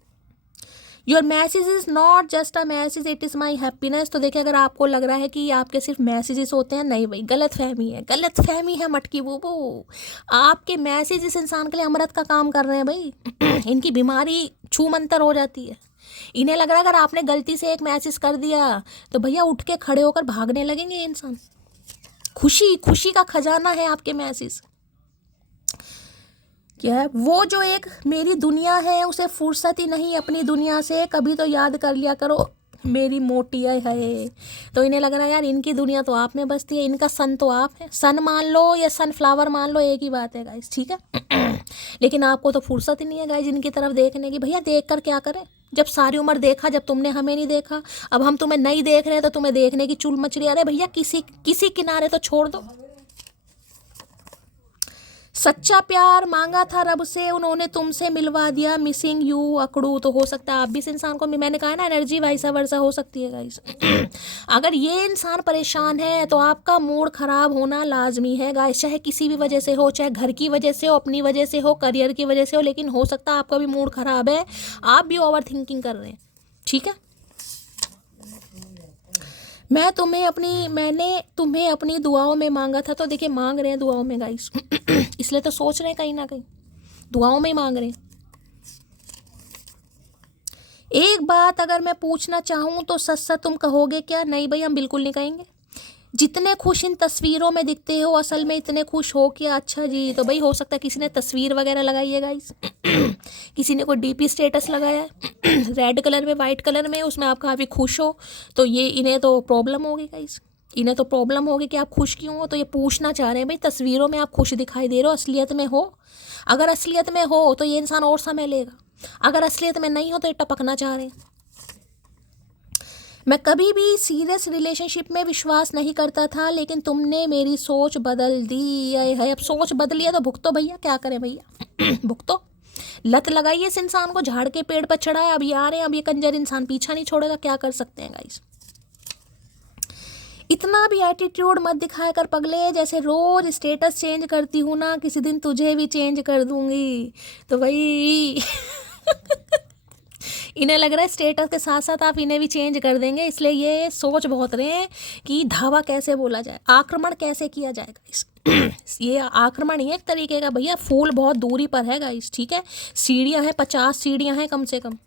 Your message is not just a message, it is my happiness. तो देखिए, अगर आपको लग रहा है कि आपके सिर्फ मैसेजेस होते हैं, नहीं भाई, गलत फहमी है, गलत फहमी है मटकी वो आपके मैसेज इस इंसान के लिए अमृत का काम कर रहे हैं भाई। इनकी बीमारी छू मंतर हो जाती है। इन्हें लग रहा है अगर आपने गलती से एक मैसेज कर दिया तो भैया उठ के खड़े होकर भागने लगेंगे ये इंसान। खुशी खुशी का खजाना है आपके मैसेज। क्या है वो, जो एक मेरी दुनिया है, उसे फुर्सत ही नहीं अपनी दुनिया से, कभी तो याद कर लिया करो मेरी मोटिया है। तो इन्हें लग रहा है यार इनकी दुनिया तो आप में बसती है, इनका सन तो आप है। सन मान लो या सनफ्लावर मान लो, एक ही बात है गाइस, ठीक है। लेकिन आपको तो फुर्सत ही नहीं है गाइस इनकी तरफ देखने की। भैया देख कर क्या करें, जब सारी उम्र देखा, जब तुमने हमें नहीं देखा, अब हम तुम्हें नहीं देख रहे तो तुम्हें देखने की चुल मच रही है। अरे भैया किसी किनारे तो छोड़ दो। सच्चा प्यार मांगा था रब से, उन्होंने तुमसे मिलवा दिया, मिसिंग यू अकड़ू। तो हो सकता है आप भी इस इंसान को, मैंने कहा ना एनर्जी वाइसा वर्सा हो सकती है गाइस। अगर ये इंसान परेशान है तो आपका मूड खराब होना लाजमी है गाइस, चाहे किसी भी वजह से हो, चाहे घर की वजह से हो, अपनी वजह से हो, करियर की वजह से हो, लेकिन हो सकता है आपका भी मूड खराब है, आप भी ओवर थिंकिंग कर रहे हैं, ठीक है। मैंने तुम्हें अपनी दुआओं में मांगा था। तो देखिए मांग रहे हैं दुआओं में गाइस। इसलिए तो सोच रहे हैं कहीं ना कहीं दुआओं में ही मांग रहे हैं। एक बात अगर मैं पूछना चाहूँ तो सच सच तुम कहोगे क्या? नहीं भाई, हम बिल्कुल नहीं कहेंगे। जितने खुश इन तस्वीरों में दिखते हो, असल में इतने खुश हो क्या? अच्छा जी, तो भाई हो सकता है किसी ने तस्वीर वगैरह लगाई है गाइस। किसी ने कोई डीपी स्टेटस लगाया है रेड कलर में, वाइट कलर में, उसमें आप काफ़ी खुश हो, तो ये इन्हें तो प्रॉब्लम होगी गाइस, इन्हें तो प्रॉब्लम होगी कि आप खुश क्यों हो। तो ये पूछना चाह रहे हैं भाई, तस्वीरों में आप खुश दिखाई दे रहे हो, असलियत में हो? अगर असलियत में हो तो ये इंसान और समय लेगा, अगर असलियत में नहीं हो तो ये टपकना चाह रहे हैं। मैं कभी भी सीरियस रिलेशनशिप में विश्वास नहीं करता था, लेकिन तुमने मेरी सोच बदल दी है। अब सोच बदली है तो भुगतो भैया, क्या करें भैया भुगतो। लत लगाई है इस इंसान को, झाड़ के पेड़ पर चढ़ाया, अब ये आ रहे हैं, अब ये कंजर इंसान पीछा नहीं छोड़ेगा, क्या कर सकते हैं गाइस। इतना भी एटीट्यूड मत दिखाया कर पगले, जैसे रोज स्टेटस चेंज करती हूँ ना, किसी दिन तुझे भी चेंज कर दूंगी। तो भाई इन्हें लग रहा है स्टेटस के साथ साथ आप इन्हें भी चेंज कर देंगे, इसलिए ये सोच बहुत रहे हैं कि धावा कैसे बोला जाए, आक्रमण कैसे किया जाएगा इस ये आक्रमण ही है एक तरीके का भैया, फूल बहुत दूरी पर है गाइस, ठीक है। सीढ़ियाँ हैं, 50 सीढ़ियाँ हैं कम से कम।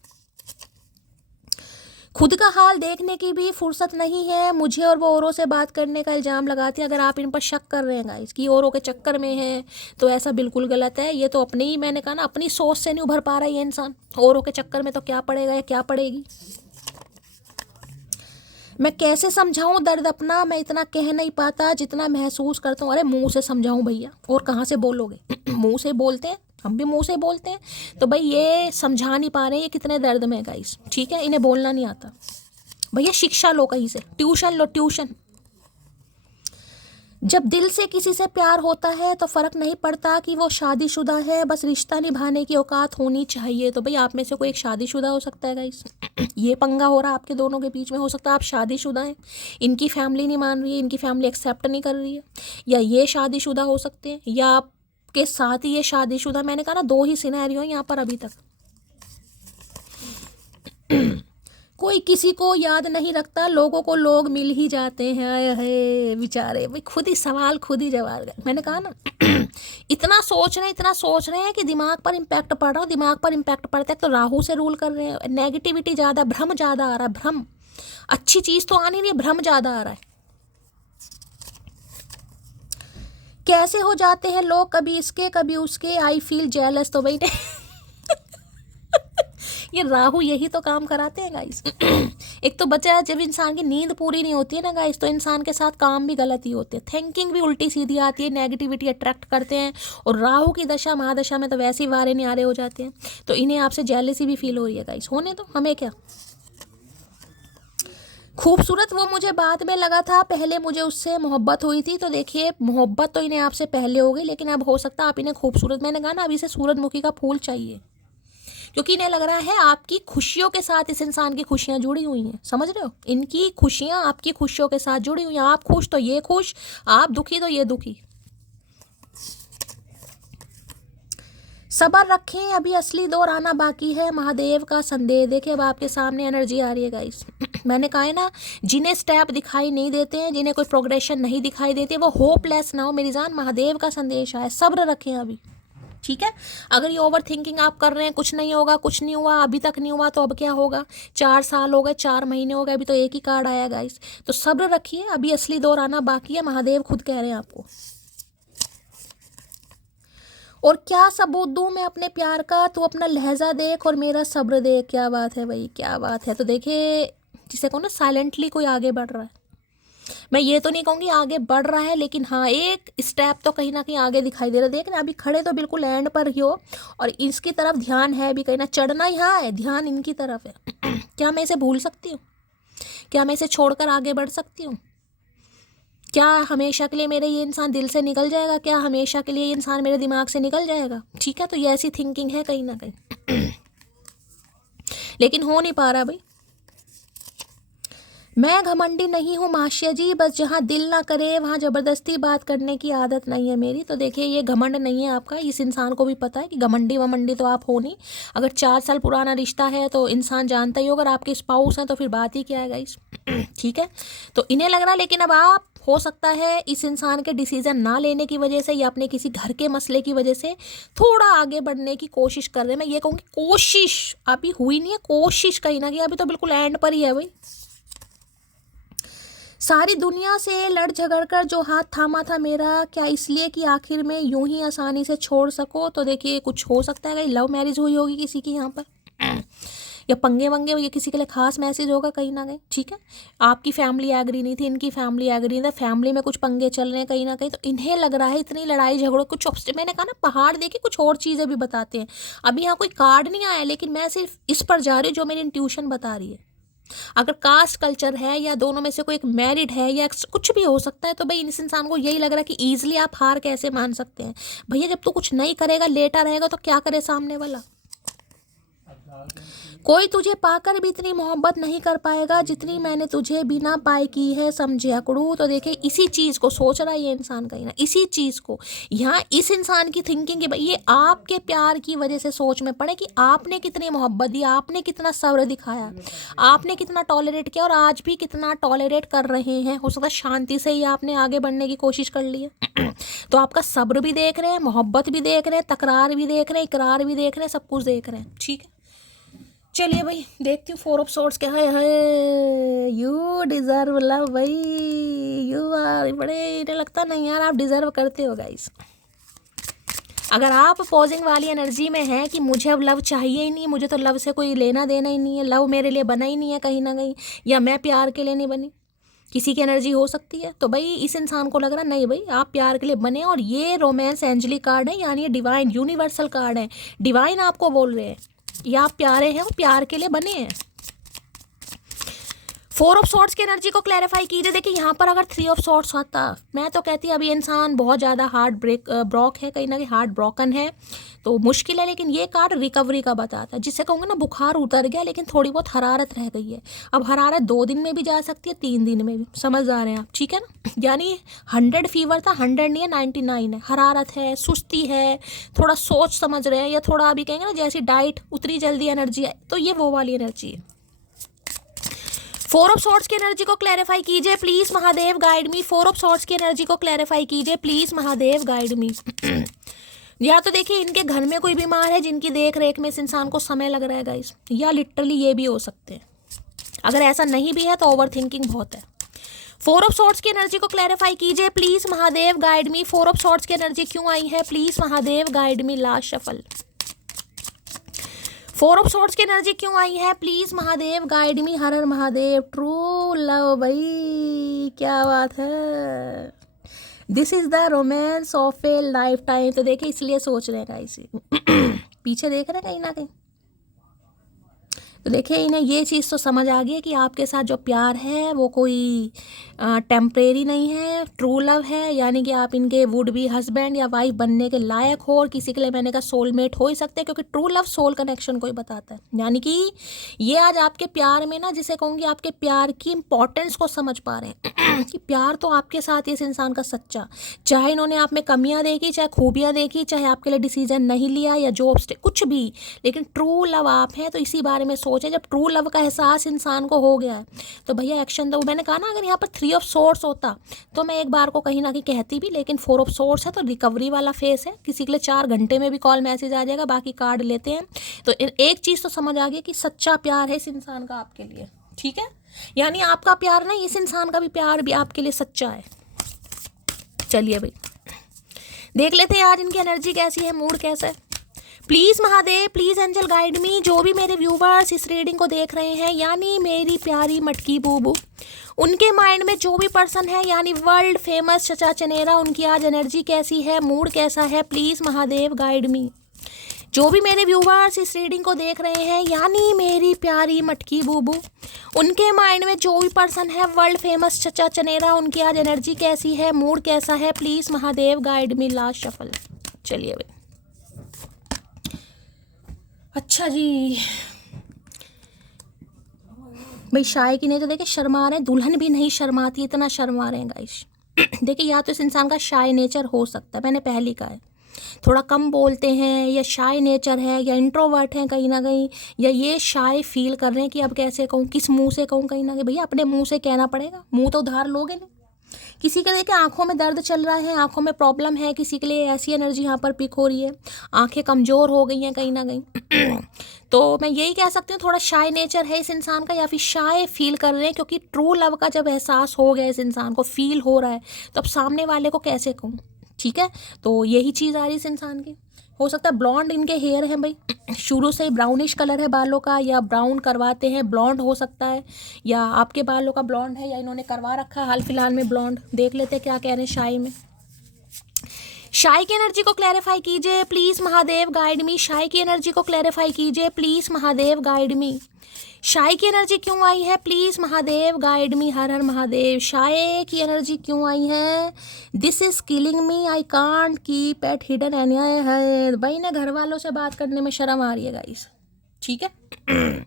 खुद का हाल देखने की भी फुर्सत नहीं है, मुझे और वो औरों से बात करने का इल्ज़ाम लगाती है। अगर आप इन पर शक कर रहे हैं गाइस कि औरों के चक्कर में है, तो ऐसा बिल्कुल गलत है। ये तो अपने ही, मैंने कहा ना, अपनी सोच से नहीं उभर पा रहा है ये इंसान, औरों के चक्कर में तो क्या पड़ेगा या क्या पड़ेगी। मैं कैसे समझाऊं दर्द अपना, मैं इतना कह नहीं पाता जितना महसूस करता हूँ। अरे मुंह से समझाऊं भैया, और कहाँ से बोलोगे मुंह से बोलते हैं, हम भी मुंह से बोलते हैं। तो भाई ये समझा नहीं पा रहे हैं ये कितने दर्द में है गाइस, ठीक है। इन्हें बोलना नहीं आता भैया, शिक्षा लो कहीं से, ट्यूशन लो, ट्यूशन। जब दिल से किसी से प्यार होता है तो फ़र्क नहीं पड़ता कि वो शादीशुदा है, बस रिश्ता निभाने की औकात होनी चाहिए। तो भाई आप में से कोई एक शादीशुदा हो सकता है गाइस ये पंगा हो रहा है आपके दोनों के बीच में, हो सकता है आप शादीशुदा हैं, इनकी फैमिली नहीं मान रही है, इनकी फैमिली एक्सेप्ट नहीं कर रही है, या ये शादीशुदा हो सकते हैं, या आपके साथ ही ये शादीशुदा। मैंने कहा ना, 2 ही सिनेरियो यहाँ पर अभी तक। कोई किसी को याद नहीं रखता, लोगों को लोग मिल ही जाते हैं। आए है बेचारे, भाई खुद ही सवाल खुद ही जवाब। मैंने कहा ना इतना सोच रहे हैं कि दिमाग पर इम्पैक्ट पड़ रहा हो, दिमाग पर इम्पैक्ट पड़ता है तो राहु से रूल कर रहे हैं, नेगेटिविटी ज़्यादा, भ्रम ज़्यादा आ रहा है, भ्रम। अच्छी चीज़ तो आ नहीं रही, भ्रम ज़्यादा आ रहा है। कैसे हो जाते हैं लोग, कभी इसके कभी उसके, आई फील जेलस। तो भाई ये राहु यही तो काम कराते हैं गाइस एक तो बचा, जब इंसान की नींद पूरी नहीं होती है ना गाइस, तो इंसान के साथ काम भी गलत ही होते हैं, थिंकिंग भी उल्टी सीधी आती है, नेगेटिविटी अट्रैक्ट करते हैं। और राहु की दशा महादशा में तो वैसे ही वारे न्यारे हो जाते हैं, तो इन्हें आपसे जेलसी भी फील हो रही है गाइस। होने तो हमें क्या। खूबसूरत वो मुझे बाद में लगा था, पहले मुझे उससे मोहब्बत हुई थी। तो देखिए, मोहब्बत तो इन्हें आपसे पहले हो गई, लेकिन अब हो सकता है आप इन्हें खूबसूरत, मैंने कहा ना, अभी से सूरजमुखी का फूल चाहिए, क्योंकि इन्हें लग रहा है आपकी खुशियों के साथ इस इंसान की खुशियां जुड़ी हुई हैं। समझ रहे हो, इनकी खुशियां आपकी खुशियों के साथ जुड़ी हुई हैं। आप खुश तो ये खुश, आप दुखी तो ये दुखी। सब्र रखें, अभी असली दौर आना बाकी है। महादेव का संदेह देखिए, अब आपके सामने एनर्जी आ रही है गाइस मैंने कहा है ना, जिन्हें स्टेप दिखाई नहीं देते हैं, जिन्हें कोई प्रोग्रेशन नहीं दिखाई देती, वो होपलेस ना हो मेरी जान। महादेव का संदेश आया, सब्र रखें अभी, ठीक है। अगर ये ओवर थिंकिंग आप कर रहे हैं, कुछ नहीं होगा, कुछ नहीं हुआ, अभी तक नहीं हुआ, तो अब क्या होगा। 4 साल हो गए, 4 महीने हो गए, अभी तो एक ही कार्ड आया गाइस। तो सब्र रखिए, अभी असली दौर आना बाकी है, महादेव खुद कह रहे हैं आपको। और क्या सबूत दूं मैं अपने प्यार का, तू अपना लहजा देख और मेरा सब्र देख। क्या बात है भाई, क्या बात है। तो देखिए, जिसे कहो ना साइलेंटली कोई आगे बढ़ रहा है, मैं ये तो नहीं कहूँगी आगे बढ़ रहा है, लेकिन हाँ एक स्टेप तो कहीं ना कहीं आगे दिखाई दे रहा है। देख ना, अभी खड़े तो बिल्कुल एंड पर ही हो, और इसकी तरफ ध्यान है भी, कहीं ना चढ़ना यहाँ है, ध्यान इनकी तरफ है क्या मैं इसे भूल सकती हूँ, क्या मैं इसे छोड़कर आगे बढ़ सकती हूँ, क्या हमेशा के लिए मेरे ये इंसान दिल से निकल जाएगा, क्या हमेशा के लिए ये इंसान मेरे दिमाग से निकल जाएगा, ठीक है। तो ये ऐसी थिंकिंग है कहीं ना कहीं लेकिन हो नहीं पा रहा भाई। मैं घमंडी नहीं हूँ माशिया जी, बस जहाँ दिल ना करे वहाँ ज़बरदस्ती बात करने की आदत नहीं है मेरी। तो देखिए, ये घमंड नहीं है आपका, इस इंसान को भी पता है कि घमंडी वमंडी तो आप हो नहीं। अगर 4 साल पुराना रिश्ता है तो इंसान जानता ही हो, अगर आपके स्पाउस हैं तो फिर बात ही क्या है गाइस ठीक है। तो इन्हें लग रहा है, लेकिन अब आप हो सकता है इस इंसान के डिसीजन ना लेने की वजह से या अपने किसी घर के मसले की वजह से थोड़ा आगे बढ़ने की कोशिश कर रहे हैं। मैं ये कहूँगी कोशिश अभी हुई नहीं है, कोशिश कहीं ना कहीं अभी तो बिल्कुल एंड पर ही है भाई। सारी दुनिया से लड़ झगड़ कर जो हाथ थामा था मेरा, क्या इसलिए कि आखिर में यूं ही आसानी से छोड़ सको। तो देखिए, कुछ हो सकता है, लव मैरिज हुई होगी किसी की यहाँ पर या पंगे वंगे, ये किसी के लिए खास मैसेज होगा कहीं ना कहीं, ठीक है। आपकी फैमिली एग्री नहीं थी, इनकी फैमिली एग्री नहीं थी, फैमिली में कुछ पंगे चल रहे हैं कहीं ना कहीं। तो इन्हें लग रहा है इतनी लड़ाई झगड़ों कुछ मैंने कहा ना, पहाड़ देखे कुछ और चीज़ें भी बताते हैं। अभी यहाँ कोई कार्ड नहीं आया, लेकिन मैं सिर्फ इस पर जा रही हूँ जो मेरी इंट्यूशन बता रही है। अगर कास्ट कल्चर है या दोनों में से कोई एक मैरिड है या कुछ भी हो सकता है, तो भाई इस इंसान को यही लग रहा है कि ईजिली आप हार कैसे मान सकते हैं। भैया जब तू कुछ नहीं करेगा, लेटा रहेगा, तो क्या करे सामने वाला। कोई तुझे पाकर भी इतनी मोहब्बत नहीं कर पाएगा जितनी मैंने तुझे बिना पाए की है, समझे अकड़ू। तो देखे इसी चीज़ को सोच रहा है ये इंसान कहीं ना, इसी चीज़ को यहाँ इस इंसान की थिंकिंग है भाई, ये आपके प्यार की वजह से सोच में पड़े कि आपने कितनी मोहब्बत दी, आपने कितना सब्र दिखाया, आपने कितना टॉलरेट किया और आज भी कितना टॉलरेट कर रहे हैं। हो सकता है शांति से ही आपने आगे बढ़ने की कोशिश कर ली है। तो आपका सब्र भी देख रहे हैं, मोहब्बत भी देख रहे हैं, तकरार भी देख रहे हैं, इकरार भी देख रहे हैं, सब कुछ देख रहे हैं। ठीक है, चलिए भाई देखती हूँ 4 ऑफ सोर्ड्स क्या है। यू डिज़र्व लव भाई, यू आर बड़े, इन्हें लगता नहीं यार आप डिज़र्व करते हो गाइस। अगर आप अपोजिंग वाली एनर्जी में हैं कि मुझे अब लव चाहिए ही नहीं, मुझे तो लव से कोई लेना देना ही नहीं है, लव मेरे लिए बना ही नहीं है कहीं ना कहीं, या मैं प्यार के लिए नहीं बनी, किसी की एनर्जी हो सकती है, तो भाई इस इंसान को लग रहा नहीं भाई आप प्यार के लिए बने। और ये रोमांस एंजली कार्ड है, यानी ये डिवाइन यूनिवर्सल कार्ड है, डिवाइन आपको बोल रहे हैं या आप प्यारे हैं, वो प्यार के लिए बने हैं। 4 ऑफ सॉर्ड्स की एनर्जी को क्लैरिफाई कीजिए। देखिए यहाँ पर अगर 3 ऑफ सॉर्ड्स आता, मैं तो कहती अभी इंसान बहुत ज़्यादा हार्ट ब्रोक है, कहीं ना कहीं हार्ट ब्रोकन है, तो मुश्किल है। लेकिन ये कार्ड रिकवरी का बताता है, जिससे कहूँगा ना बुखार उतर गया लेकिन थोड़ी बहुत हरारत रह गई है। अब हरारत 2 दिन में भी जा सकती है, 3 दिन में भी, समझ आ रहे हैं आप, ठीक है ना। यानी 100 फीवर था, 100 नहीं है 99 है, हरारत है, सुस्ती है, थोड़ा सोच समझ रहे हैं, या थोड़ा अभी कहेंगे ना जैसी डाइट उतनी जल्दी एनर्जी है, तो ये वो वाली एनर्जी है। 4 ऑफ सॉर्ड्स की एनर्जी को क्लैरिफाई कीजिए please Mahadev guide me. 4 of swords की एनर्जी को क्लैरिफाई कीजिए प्लीज महादेव गाइड मी। या तो देखिए इनके घर में कोई बीमार है जिनकी देख रेख में इस इंसान को समय लग रहा है गाइस, या लिटरली ये भी हो सकते हैं। अगर ऐसा नहीं भी है तो ओवर थिंकिंग बहुत है। 4 ऑफ सॉर्ड्स की एनर्जी को क्लैरिफाई कीजिए please Mahadev guide me. 4 of swords की एनर्जी क्यों आई है, please Mahadev guide me. Last shuffle. 4 of swords की एनर्जी क्यों आई है, please Mahadev guide me. Har Har Mahadev. True love भाई, क्या बात है। This is the romance of A life time. तो देखिए इसलिए सोच रहे हैं इसी पीछे देख रहे हैं कहीं ना कहीं, तो देखिए इन्हें ये चीज़ तो समझ आ गई है कि आपके साथ जो प्यार है वो कोई टेम्परेरी नहीं है, ट्रू लव है, यानी कि आप इनके वुड बी हस्बैंड या वाइफ बनने के लायक हो, और किसी के लिए मैंने कहा सोलमेट हो ही सकते हैं, क्योंकि ट्रू लव सोल कनेक्शन को ही बताता है। यानी कि ये आज आपके प्यार में ना, जिसे कहूँगी आपके प्यार की इंपॉर्टेंस को समझ पा रहे हैं कि प्यार तो आपके साथ इस इंसान का सच्चा, चाहे इन्होंने आप में कमियाँ देखी, चाहे खूबियाँ देखी, चाहे आपके लिए डिसीजन नहीं लिया या जो कुछ भी, लेकिन ट्रू लव आप हैं। तो इसी बारे में सोचें, जब ट्रू लव का एहसास इंसान को हो गया है तो भैया एक्शन दो। मैंने कहा ना अगर यहाँ पर 3 ऑफ सोर्ड्स होता तो मैं एक बार को कहीं ना कहीं कहती भी, लेकिन 4 ऑफ सोर्ड्स है तो रिकवरी वाला फेस है, किसी के लिए 4 घंटे में भी कॉल मैसेज आ जाएगा। बाकी कार्ड लेते हैं तो एक चीज़ तो समझ आ गई कि सच्चा प्यार है इस इंसान का आपके लिए, ठीक है। यानी आपका प्यार नहीं, इस इंसान का भी प्यार भी आपके लिए सच्चा है। चलिए भाई देख लेते हैं आज इनकी एनर्जी कैसी है, मूड कैसा है। Please Mahadev, please angel guide me. जो भी मेरे व्यूवर्स इस रीडिंग को देख रहे हैं, यानी मेरी प्यारी मटकी बूबू, उनके माइंड में जो भी पर्सन है, यानी वर्ल्ड फेमस चचा चनेरा, उनकी आज एनर्जी कैसी है, मूड कैसा है, प्लीज़ महादेव गाइड मी। जो भी मेरे व्यूवर्स इस रीडिंग को देख रहे हैं, यानी मेरी प्यारी मटकी बूबू, उनके माइंड में जो भी पर्सन है, वर्ल्ड फेमस चचा चनेरा, उनकी आज एनर्जी कैसी है, मूड कैसा है, please Mahadev guide me. Last shuffle. चलिए भाई, अच्छा जी भाई शाय की नहीं तो देखिए शर्मा रहे हैं, दुल्हन भी नहीं शर्माती, इतना शर्मा रहे हैं गाइस। देखिए या तो इस इंसान का शाय नेचर हो सकता है, मैंने पहले कहा है, थोड़ा कम बोलते हैं, या शाय नेचर है, या इंट्रोवर्ट हैं कहीं ना कहीं, या ये शाय फील कर रहे हैं कि अब कैसे कहूँ, किस मुंह से कहूँ। कहीं ना कहीं भैया अपने मुंह से कहना पड़ेगा, मुंह तो उधार लोगे नहीं। किसी के देखिए आंखों में दर्द चल रहा है, आंखों में प्रॉब्लम है, किसी के लिए ऐसी एनर्जी यहाँ पर पिक हो रही है, आंखें कमज़ोर हो गई हैं कहीं ना कहीं। तो मैं यही कह सकती हूँ थोड़ा शाय नेचर है इस इंसान का, या फिर शाय फील कर रहे हैं, क्योंकि ट्रू लव का जब एहसास हो गया इस इंसान को, फील हो रहा है, तो अब सामने वाले को कैसे कहूँ, ठीक है। तो यही चीज़ आ रही है इस इंसान की। हो सकता है ब्लॉन्ड इनके हेयर हैं भाई, शुरू से ही ब्राउनिश कलर है बालों का, या ब्राउन करवाते हैं, ब्लॉन्ड हो सकता है, या आपके बालों का ब्लॉन्ड है, या इन्होंने करवा रखा है हाल फिलहाल में ब्लॉन्ड। देख लेते हैं क्या कह रहे हैं शाय में। शाय की एनर्जी को क्लैरिफाई कीजिए प्लीज महादेव गाइड मी। शाय की एनर्जी को क्लैरिफाई कीजिए प्लीज महादेव गाइड मी। शाय की एनर्जी क्यों आई है please Mahadev guide me. Har Har Mahadev. शाय की एनर्जी क्यों आई है? This is killing me, I can't keep at hidden any है। भाई ने घर वालों से बात करने में शर्म आ रही है गाइस, ठीक है।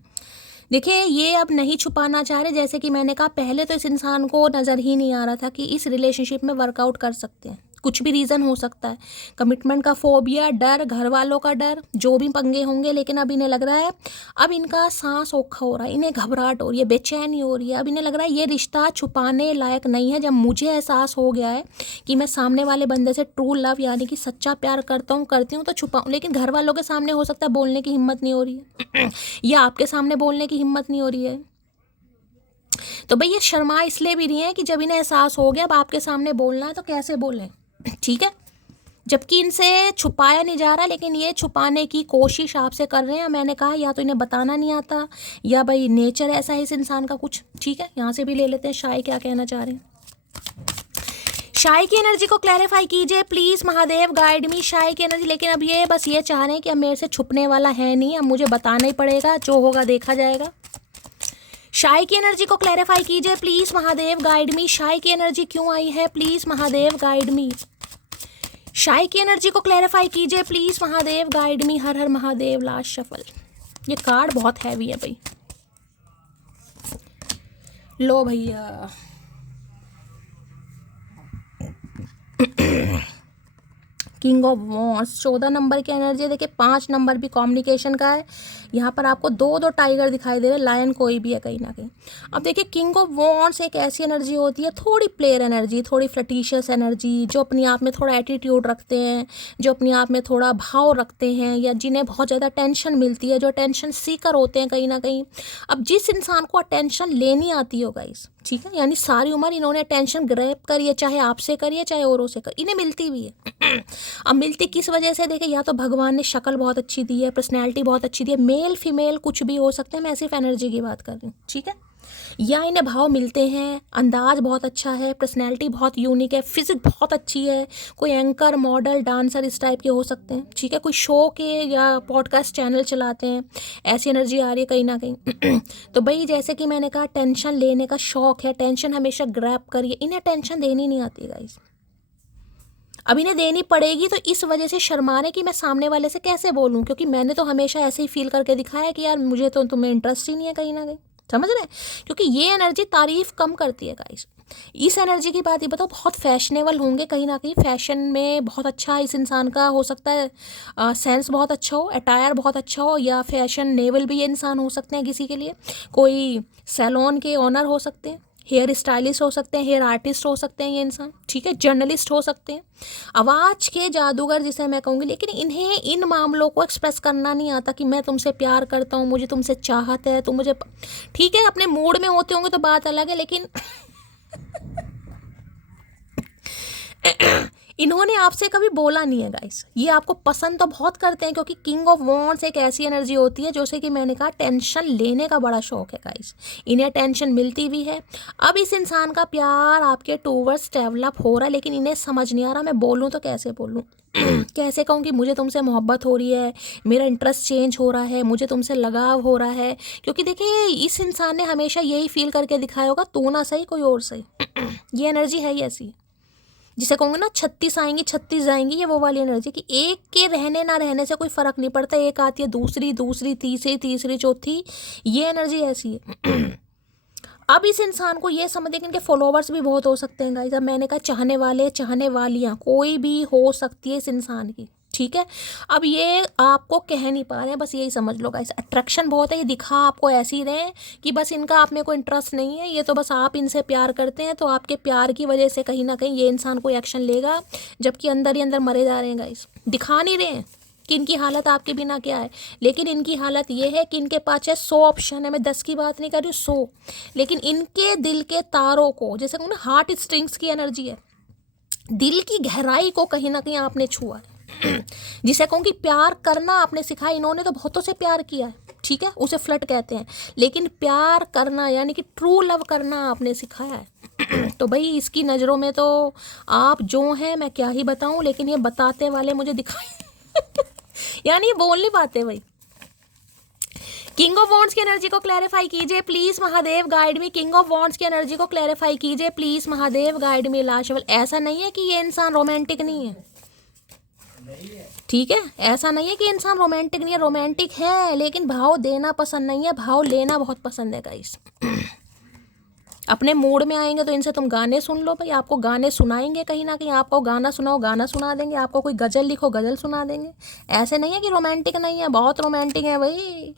देखिए ये अब नहीं छुपाना चाह रहे, जैसे कि मैंने कहा पहले तो इस इंसान को नज़र ही नहीं आ रहा था कि इस रिलेशनशिप में वर्कआउट कर सकते हैं। कुछ भी रीज़न हो सकता है, कमिटमेंट का फोबिया, डर, घर वालों का डर, जो भी पंगे होंगे। लेकिन अब इन्हें लग रहा है, अब इनका सांस औखा हो रहा है, इन्हें घबराहट हो रही है, बेचैनी हो रही है। अब इन्हें लग रहा है ये रिश्ता छुपाने लायक नहीं है। जब मुझे एहसास हो गया है कि मैं सामने वाले बंदे से ट्रू लव यानी कि सच्चा प्यार करती हूँ तो छुपाऊँ। लेकिन घर वालों के सामने हो सकता है बोलने की हिम्मत नहीं हो रही है या आपके सामने बोलने की हिम्मत नहीं हो रही है। तो भाई ये शर्मा इसलिए भी नहीं है कि जब इन्हें एहसास हो गया अब आपके सामने बोलना है तो कैसे बोलें, ठीक है। जबकि इनसे छुपाया नहीं जा रहा, लेकिन ये छुपाने की कोशिश आपसे कर रहे हैं। मैंने कहा या तो इन्हें बताना नहीं आता या भाई नेचर ऐसा है इस इंसान का कुछ, ठीक है। यहाँ से भी ले लेते हैं शाय क्या कहना चाह रहे हैं। शाय की एनर्जी को क्लैरिफाई कीजिए प्लीज महादेव गाइड मी। शाय की एनर्जी, लेकिन अब ये बस ये चाह रहे हैं कि अब मेरे से छुपने वाला है नहीं, अब मुझे बताना ही पड़ेगा, जो होगा देखा जाएगा। शाय की एनर्जी को क्लैरिफाई कीजिए प्लीज महादेव गाइड मी। शाय की एनर्जी क्यों आई है प्लीज महादेव गाइड मी। शाय की एनर्जी को क्लैरिफाई कीजिए please Mahadev guide me. Har Har Mahadev. Last shuffle. ये कार्ड बहुत हैवी है भाई, लो भैया। किंग ऑफ वॉन्ड्स 14 नंबर की एनर्जी है। देखिए 5 नंबर भी कम्युनिकेशन का है। यहाँ पर आपको दो टाइगर दिखाई दे रहे हैं, लायन कोई भी है कहीं ना कहीं। अब देखिए किंग ऑफ वॉन्ड्स एक ऐसी एनर्जी होती है, थोड़ी प्लेयर एनर्जी, थोड़ी फ्लर्टिशियस एनर्जी, जो अपने आप में थोड़ा एटीट्यूड रखते हैं, जो अपने आप में थोड़ा भाव रखते हैं, या जिन्हें बहुत ज़्यादा टेंशन मिलती है, जो टेंशन सीकर होते हैं कहीं ना कहीं। अब जिस इंसान को अटेंशन लेनी आती होगा इस, ठीक है, यानी सारी उम्र इन्होंने अटेंशन ग्रैब करी है, चाहे आपसे करिए चाहे औरों से कर, इन्हें मिलती भी है। अब मिलती किस वजह से? देखिए या तो भगवान ने शक्ल बहुत अच्छी दी है, पर्सनैलिटी बहुत अच्छी दी है, मेल फीमेल कुछ भी हो सकते हैं, मैं सिर्फ एनर्जी की बात कर रही हूँ, ठीक है। या इन्हें भाव मिलते हैं, अंदाज बहुत अच्छा है, पर्सनैलिटी बहुत यूनिक है, फिजिक बहुत अच्छी है, कोई एंकर, मॉडल, डांसर इस टाइप के हो सकते हैं, ठीक है। कोई शो के या पॉडकास्ट चैनल चलाते हैं, ऐसी एनर्जी आ रही है कहीं ना कहीं। तो भाई जैसे कि मैंने कहा टेंशन लेने का शौक है, टेंशन हमेशा ग्रैब करिए, इन्हें टेंशन देनी नहीं आती गाइस। अब इन्हें देनी पड़ेगी तो इस वजह से शर्मा रहे कि मैं सामने वाले से कैसे बोलूं, क्योंकि मैंने तो हमेशा ऐसे ही फील करके दिखाया कि यार मुझे तो तुम्हें इंटरेस्ट ही नहीं है कहीं ना कहीं, समझ रहे हैं। क्योंकि ये एनर्जी तारीफ कम करती है गाइस। इस एनर्जी की बात ही बताओ, बहुत फैशनेबल होंगे कहीं ना कहीं, फैशन में बहुत अच्छा इस इंसान का हो सकता है, सेंस बहुत अच्छा हो, अटायर बहुत अच्छा हो, या फैशन नेवल भी ये इंसान हो सकते हैं किसी के लिए, कोई सैलून के ओनर हो सकते हैं, हेयर स्टाइलिस्ट हो सकते हैं, हेयर आर्टिस्ट हो सकते हैं ये इंसान, ठीक है, जर्नलिस्ट हो सकते हैं, आवाज़ के जादूगर जिसे मैं कहूँगी। लेकिन इन्हें इन मामलों को एक्सप्रेस करना नहीं आता कि मैं तुमसे प्यार करता हूँ, मुझे तुमसे चाहत है, तुम मुझे, ठीक है, अपने मूड में होते होंगे तो बात अलग है, लेकिन इन्होंने आपसे कभी बोला नहीं है गाइस। ये आपको पसंद तो बहुत करते हैं, क्योंकि किंग ऑफ वॉन्ड्स एक ऐसी एनर्जी होती है जैसे कि मैंने कहा टेंशन लेने का बड़ा शौक है गाइस, इन्हें टेंशन मिलती भी है। अब इस इंसान का प्यार आपके टूवर्ड्स डेवलप हो रहा है, लेकिन इन्हें समझ नहीं आ रहा मैं बोलूँ तो कैसे बोलूँ। कैसे कहूँ कि मुझे तुमसे मोहब्बत हो रही है, मेरा इंटरेस्ट चेंज हो रहा है, मुझे तुमसे लगाव हो रहा है। क्योंकि देखिए इस इंसान ने हमेशा यही फील करके दिखाया होगा, तू ना सही कोई और सही। ये एनर्जी है ही ऐसी, जिसे कहूँगी ना 36 आएंगी 36 जाएंगी, ये वो वाली एनर्जी कि एक के रहने ना रहने से कोई फ़र्क नहीं पड़ता, एक आती है दूसरी, दूसरी तीसरी, तीसरी चौथी, ये एनर्जी ऐसी है। अब इस इंसान को ये समझे कि इनके फॉलोवर्स भी बहुत हो सकते हैं गाइस। अब मैंने कहा चाहने वाले, चाहने वालियाँ कोई भी हो सकती है इस इंसान की, ठीक है। अब ये आपको कह नहीं पा रहे हैं, बस यही समझ लो गाइस, अट्रैक्शन बहुत है, ये दिखा आपको ऐसे ही रहे हैं कि बस इनका आप में कोई इंटरेस्ट नहीं है, ये तो बस आप इनसे प्यार करते हैं, तो आपके प्यार की वजह से कहीं ना कहीं ये इंसान कोई एक्शन लेगा, जबकि अंदर ही अंदर मरे जा रहे हैं गाइस। दिखा नहीं रहे हैं कि इनकी हालत आपके बिना क्या है, लेकिन इनकी हालत ये है कि इनके पास है 100 ऑप्शन है, मैं 10 की बात नहीं कर रही हूँ, 100, लेकिन इनके दिल के तारों को, जैसे कहूँ ना हार्ट स्ट्रिंग्स की एनर्जी है, दिल की गहराई को कहीं ना कहीं आपने छुआ है। जिसे कहूँ कि प्यार करना आपने सिखाया, इन्होंने तो बहुतों से प्यार किया है, ठीक है, उसे फ्लर्ट कहते हैं, लेकिन प्यार करना यानी कि ट्रू लव करना आपने सिखाया है। तो भाई इसकी नज़रों में तो आप जो हैं मैं क्या ही बताऊं, लेकिन ये बताते वाले मुझे दिखाई यानी ये बोल नहीं पाते भाई। किंग ऑफ वॉन्ड्स की एनर्जी को क्लैरिफाई कीजिए please Mahadev, guide me. King of wands की एनर्जी को क्लैरिफाई कीजिए प्लीज महादेव, गाइड मी लाशवल। ऐसा नहीं है कि ये इंसान रोमांटिक नहीं है, ठीक है, ऐसा नहीं है कि इंसान रोमांटिक नहीं है, रोमांटिक है, लेकिन भाव देना पसंद नहीं है, भाव लेना बहुत पसंद है गाइस। अपने मूड में आएंगे तो इनसे तुम गाने सुन लो भाई, आपको गाने सुनाएंगे कहीं ना कहीं, आपको गाना सुनाओ गाना सुना देंगे, आपको कोई गजल लिखो गजल सुना देंगे। ऐसे नहीं है कि रोमांटिक नहीं है, बहुत रोमांटिक है भाई,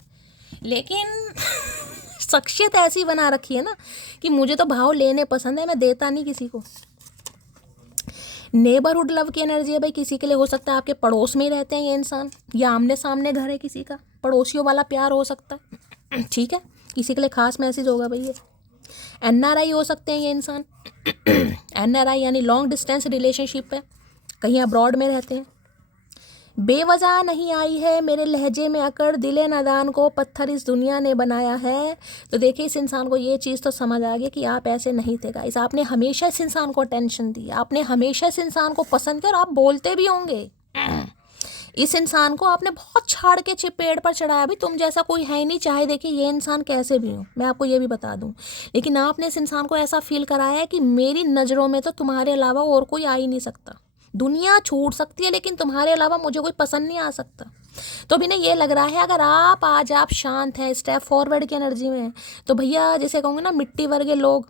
लेकिन शख्सियत ऐसी बना रखी है ना कि मुझे तो भाव लेने पसंद है, मैं देता नहीं किसी को। नेबरहुड लव की एनर्जी है भाई, किसी के लिए हो सकता है आपके पड़ोस में ही रहते हैं ये इंसान, या आमने सामने घर है किसी का, पड़ोसियों वाला प्यार हो सकता है, ठीक है, किसी के लिए खास मैसेज होगा भाई ये। NRI हो सकते हैं ये इंसान NRI यानी लॉन्ग डिस्टेंस रिलेशनशिप है, कहीं अब्रॉड में रहते हैं। बेवजह नहीं आई है मेरे लहजे में अकड़, दिले नादान को पत्थर इस दुनिया ने बनाया है। तो देखिए इस इंसान को ये चीज़ तो समझ आ गई कि आप ऐसे नहीं थे गाइस, आपने हमेशा इस इंसान को अटेंशन दी, आपने हमेशा इस इंसान को पसंद किया, और आप बोलते भी होंगे इस इंसान को आपने बहुत छाड़ के पेड़ पर चढ़ाया भी, तुम जैसा कोई है ही नहीं, चाहे देखिए ये इंसान कैसे भी हो, मैं आपको ये भी बता दूं, लेकिन आपने इस इंसान को ऐसा फील कराया है कि मेरी नज़रों में तो तुम्हारे अलावा और कोई आ ही नहीं सकता, दुनिया छूट सकती है लेकिन तुम्हारे अलावा मुझे कोई पसंद नहीं आ सकता। तो भी ना ये लग रहा है अगर आप शांत हैं, स्टेप फॉरवर्ड की एनर्जी में, तो भैया जैसे कहूँगे ना मिट्टी वर्गे लोग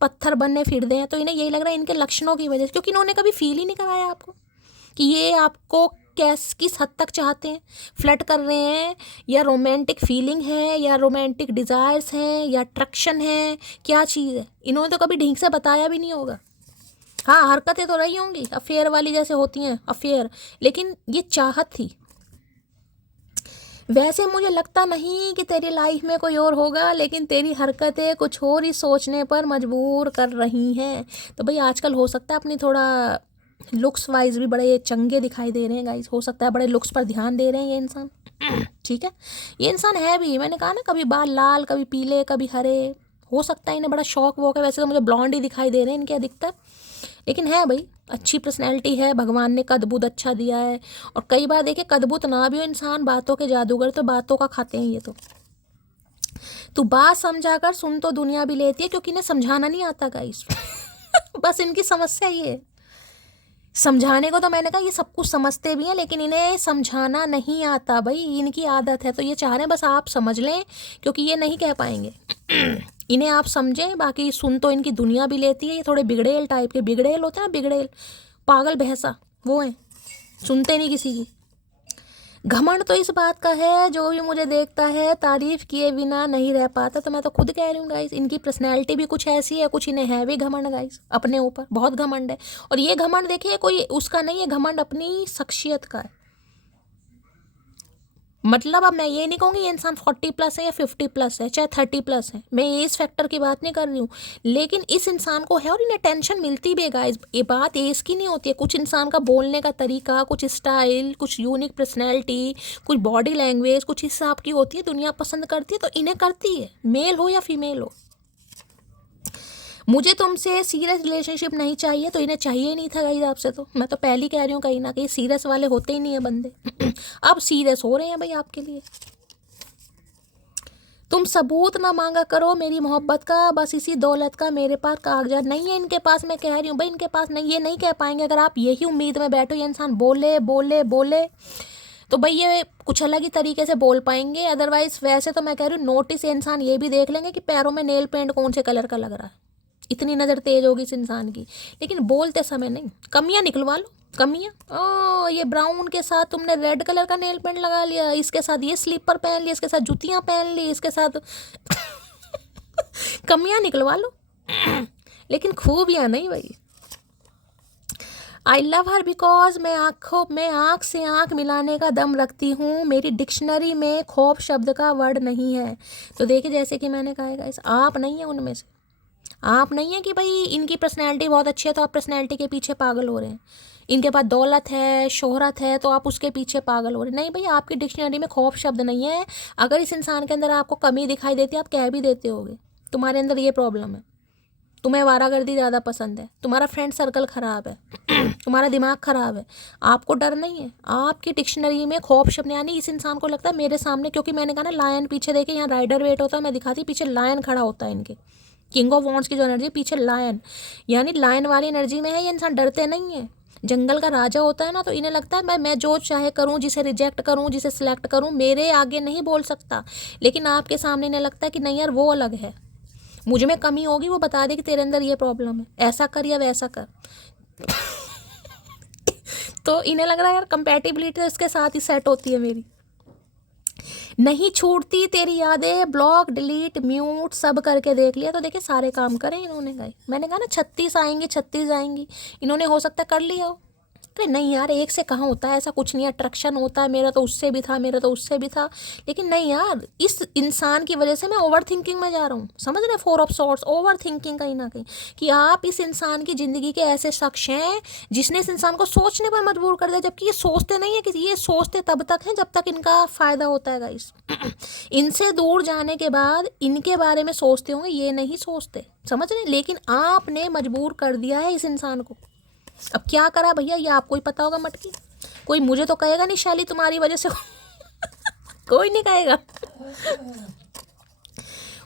पत्थर बनने फिरते हैं, तो इन्हें यही लग रहा है इनके लक्षणों की वजह से, क्योंकि इन्होंने कभी फील ही नहीं कराया आपको कि ये आपको किस हद तक चाहते हैं, फ्लर्ट कर रहे हैं, या रोमांटिक फीलिंग है, या रोमांटिक डिज़ायर्स हैं, या अट्रैक्शन है, क्या चीज़ है, इन्होंने तो कभी ढंग से बताया भी नहीं होगा। हाँ हरकतें तो रही होंगी अफेयर वाली जैसे होती हैं अफेयर, लेकिन ये चाहत थी। वैसे मुझे लगता नहीं कि तेरी लाइफ में कोई और होगा, लेकिन तेरी हरकतें कुछ और ही सोचने पर मजबूर कर रही हैं। तो भाई आजकल हो सकता है अपनी थोड़ा लुक्स वाइज भी बड़े चंगे दिखाई दे रहे हैं गाइस, हो सकता है बड़े लुक्स पर ध्यान दे रहे हैं ये इंसान ठीक है, ये इंसान है भी, मैंने कहा ना कभी बाल लाल कभी पीले कभी हरे, हो सकता है इन्हें बड़ा शौक वॉक है, वैसे तो मुझे ब्लॉन्ड ही दिखाई दे रहे हैं इनके अधिकतर, लेकिन है भाई अच्छी पर्सनैलिटी है, भगवान ने कदबुद अच्छा दिया है। और कई बार देखिए कदबुद ना भी हो इंसान, बातों के जादूगर तो बातों का खाते हैं ये तो बात समझा कर सुन तो दुनिया भी लेती है, क्योंकि इन्हें समझाना नहीं आता गाइस बस इनकी समस्या ये है, समझाने को तो मैंने कहा ये सब कुछ समझते भी हैं, लेकिन इन्हें समझाना नहीं आता भाई, इनकी आदत है। तो ये चाह रहे हैं बस आप समझ लें, क्योंकि ये नहीं कह पाएंगे इन्हें आप समझें, बाकी सुन तो इनकी दुनिया भी लेती है। ये थोड़े बिगड़ेल टाइप के, बिगड़ेल होते हैं ना, बिगड़ेल पागल भैंसा वो हैं, सुनते नहीं किसी की। घमंड तो इस बात का है जो भी मुझे देखता है तारीफ किए बिना नहीं रह पाता, तो मैं तो खुद कह रही हूँ गाइस इनकी पर्सनैलिटी भी कुछ ऐसी है, कुछ इन्हें है भी घमंड गाइस, अपने ऊपर बहुत घमंड है। और ये घमंड देखिए कोई उसका नहीं है, घमंड अपनी शख्सियत का है। मतलब अब मैं ये नहीं कहूँगी ये इंसान 40+ है या 50+ है, चाहे 30+ है, मैं एज फैक्टर की बात नहीं कर रही हूँ, लेकिन इस इंसान को है और इन्हें टेंशन मिलती भी है गाइस। ये बात एज की नहीं होती है, कुछ इंसान का बोलने का तरीका, कुछ स्टाइल, कुछ यूनिक पर्सनैलिटी, कुछ बॉडी लैंग्वेज कुछ हिसाब की होती है, दुनिया पसंद करती है, तो इन्हें करती है, मेल हो या फीमेल हो। मुझे तुमसे सीरियस रिलेशनशिप नहीं चाहिए, तो इन्हें चाहिए ही नहीं था गाइस आपसे, तो मैं तो पहले कह रही हूँ कहीं ना कहीं सीरियस वाले होते ही नहीं है बंदे अब सीरियस हो रहे हैं भाई आपके लिए। तुम सबूत ना मांगा करो मेरी मोहब्बत का, बस इसी दौलत का मेरे पास कागजात नहीं है इनके पास, मैं कह रही हूँ भाई इनके पास नहीं, ये नहीं कह पाएंगे। अगर आप यही उम्मीद में बैठो ये इंसान बोले बोले बोले, तो भाई ये कुछ अलग ही तरीके से बोल पाएंगे, अदरवाइज वैसे तो मैं कह रही हूँ नोटिस इंसान ये भी देख लेंगे कि पैरों में नेल पेंट कौन से कलर का लग रहा है, इतनी नज़र तेज होगी इस इंसान की, लेकिन बोलते समय नहीं। कमियां निकलवा लो, कमियां, ओ ये ब्राउन के साथ तुमने रेड कलर का नेल पेंट लगा लिया, इसके साथ ये स्लीपर पहन लिया, इसके साथ जूतियां पहन ली, इसके साथ कमियां निकलवा लो लेकिन खूबियां नहीं भाई। आई लव हर बिकॉज मैं आँख से आँख मिलाने का दम रखती हूँ, मेरी डिक्शनरी में खौफ शब्द का वर्ड नहीं है। तो देखिए जैसे कि मैंने कहा है आप नहीं है उनमें से, आप नहीं है कि भाई इनकी पर्सनैलिटी बहुत अच्छी है तो आप पर्सनैलिटी के पीछे पागल हो रहे हैं, इनके पास दौलत है शोहरत है तो आप उसके पीछे पागल हो रहे हैं। नहीं भाई आपकी डिक्शनरी में खौफ शब्द नहीं है। अगर इस इंसान के अंदर आपको कमी दिखाई देती है आप कह भी देते होगे, तुम्हारे अंदर ये प्रॉब्लम है। तुम्हें आवारागर्दी ज़्यादा पसंद है, तुम्हारा फ्रेंड सर्कल ख़राब है, तुम्हारा दिमाग ख़राब है, आपको डर नहीं है। आपकी डिक्शनरी में खौफ शब्द, यानी इस इंसान को लगता है मेरे सामने, क्योंकि मैंने कहा ना लायन पीछे देखे, यहाँ राइडर वेट होता है, मैं दिखाती पीछे लायन खड़ा होता है इनके। किंग ऑफ वॉन्ड्स की जो एनर्जी पीछे लायन, यानी लायन वाली एनर्जी में है। ये इंसान डरते नहीं है, जंगल का राजा होता है ना, तो इन्हें लगता है मैं जो चाहे करूं, जिसे रिजेक्ट करूं, जिसे सिलेक्ट करूं, मेरे आगे नहीं बोल सकता। लेकिन आपके सामने इन्हें लगता है कि नहीं यार वो अलग है, मुझ में कमी होगी, वो बता दे कि तेरे अंदर ये प्रॉब्लम है, ऐसा कर या वैसा कर। तो इन्हें लग रहा है यार कंपैटिबिलिटी इसके साथ ही सेट होती है मेरी। नहीं छूटती तेरी यादें, ब्लॉक डिलीट म्यूट सब करके देख लिया। तो देखिए सारे काम करें इन्होंने, गए मैंने कहा ना 36 आएंगी 36 आएंगी, इन्होंने हो सकता है कर लिया हो। अरे नहीं यार, एक से कहाँ होता है, ऐसा कुछ नहीं है, अट्रैक्शन होता है, मेरा तो उससे भी था, मेरा तो उससे भी था। लेकिन नहीं यार, इस इंसान की वजह से मैं ओवर थिंकिंग में जा रहा हूँ, समझ रहे, 4 ऑफ सॉर्ड्स, ओवर थिंकिंग कहीं ना कहीं, कि आप इस इंसान की ज़िंदगी के ऐसे शख्स हैं जिसने इस इंसान को सोचने पर मजबूर कर दिया, जबकि ये सोचते नहीं है, कि ये सोचते तब तक हैं जब तक इनका फ़ायदा होता है गाइस। इनसे दूर जाने के बाद इनके बारे में सोचते होंगे, ये नहीं सोचते, समझ रहे। लेकिन आपने मजबूर कर दिया है इस इंसान को। अब क्या करा भैया, ये आपको ही पता होगा मटकी। कोई मुझे तो कहेगा नहीं शैली तुम्हारी वजह से कोई नहीं कहेगा।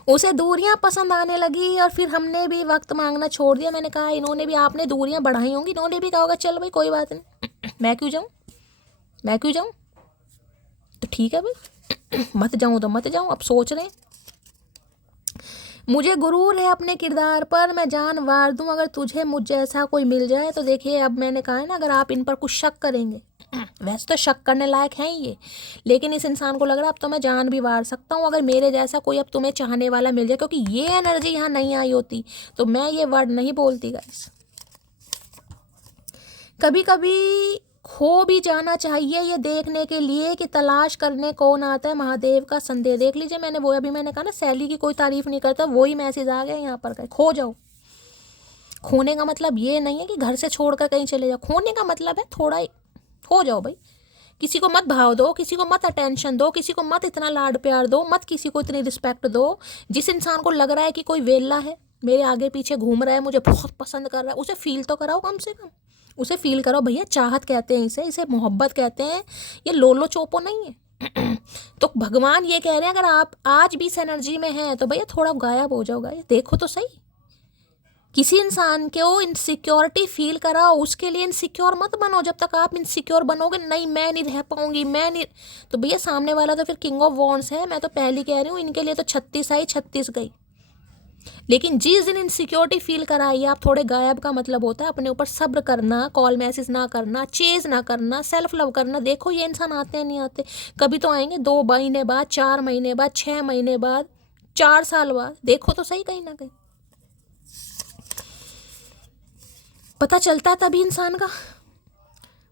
उसे दूरियां पसंद आने लगी और फिर हमने भी वक्त मांगना छोड़ दिया। मैंने कहा इन्होंने भी, आपने दूरियां बढ़ाई होंगी, इन्होंने भी कहा होगा चल भाई कोई बात नहीं, मैं क्यों जाऊँ, मैं क्यों जाऊँ, तो ठीक है भाई मत जाऊँ तो मत जाऊँ। अब सोच रहे हैं मुझे गुरूर है अपने किरदार पर, मैं जान वार दूँ अगर तुझे मुझ जैसा कोई मिल जाए। तो देखिए अब मैंने कहा है ना, अगर आप इन पर कुछ शक करेंगे, वैसे तो शक करने लायक हैं ये, लेकिन इस इंसान को लग रहा है अब तो मैं जान भी वार सकता हूँ अगर मेरे जैसा कोई अब तुम्हें चाहने वाला मिल जाए। क्योंकि ये एनर्जी यहाँ नहीं आई होती तो मैं ये वर्ड नहीं बोलती गाइस। कभी कभी खो भी जाना चाहिए ये देखने के लिए कि तलाश करने कौन आता है। महादेव का संदेह देख लीजिए, मैंने वो अभी मैंने कहा ना सैली की कोई तारीफ नहीं करता, वही मैसेज आ गया यहाँ पर, खो जाओ। खोने का मतलब ये नहीं है कि घर से छोड़कर कहीं चले जाओ, खोने का मतलब है थोड़ा खो जाओ भाई। किसी को मत भाव दो, किसी को मत अटेंशन दो, किसी को मत इतना लाड प्यार दो, मत किसी को इतनी रिस्पेक्ट दो। जिस इंसान को लग रहा है कि कोई वेला है, मेरे आगे पीछे घूम रहा है, मुझे बहुत पसंद कर रहा है, उसे फील तो कराओ कम से कम, उसे फील करो भैया। चाहत कहते हैं इसे मोहब्बत कहते हैं, ये लोलो चोपो नहीं है। तो भगवान ये कह रहे हैं अगर आप आज भी इस एनर्जी में हैं तो भैया थोड़ा गायब हो जाओगा। देखो तो सही, किसी इंसान को इनसिक्योरिटी फील कराओ, उसके लिए इनसिक्योर मत बनो। जब तक आप इनसिक्योर बनोगे, नहीं मैं नहीं रह पाऊंगी, मैं नहीं, तो भैया सामने वाला तो फिर किंग ऑफ वॉन्ड्स है। मैं तो पहले कह रही हूँ, इनके लिए तो 36 आई 36 गई। लेकिन जिस दिन इनसिक्योरिटी फील कराइए आप, थोड़े गायब का मतलब होता है अपने ऊपर सब्र करना, कॉल मैसेज ना करना, चेज ना करना, सेल्फ लव करना। देखो ये इंसान आते हैं नहीं आते, कभी तो आएंगे 2 महीने बाद, 4 महीने बाद, 6 महीने बाद, 4 साल बाद, देखो तो सही कहीं ना कहीं पता चलता है तभी इंसान का।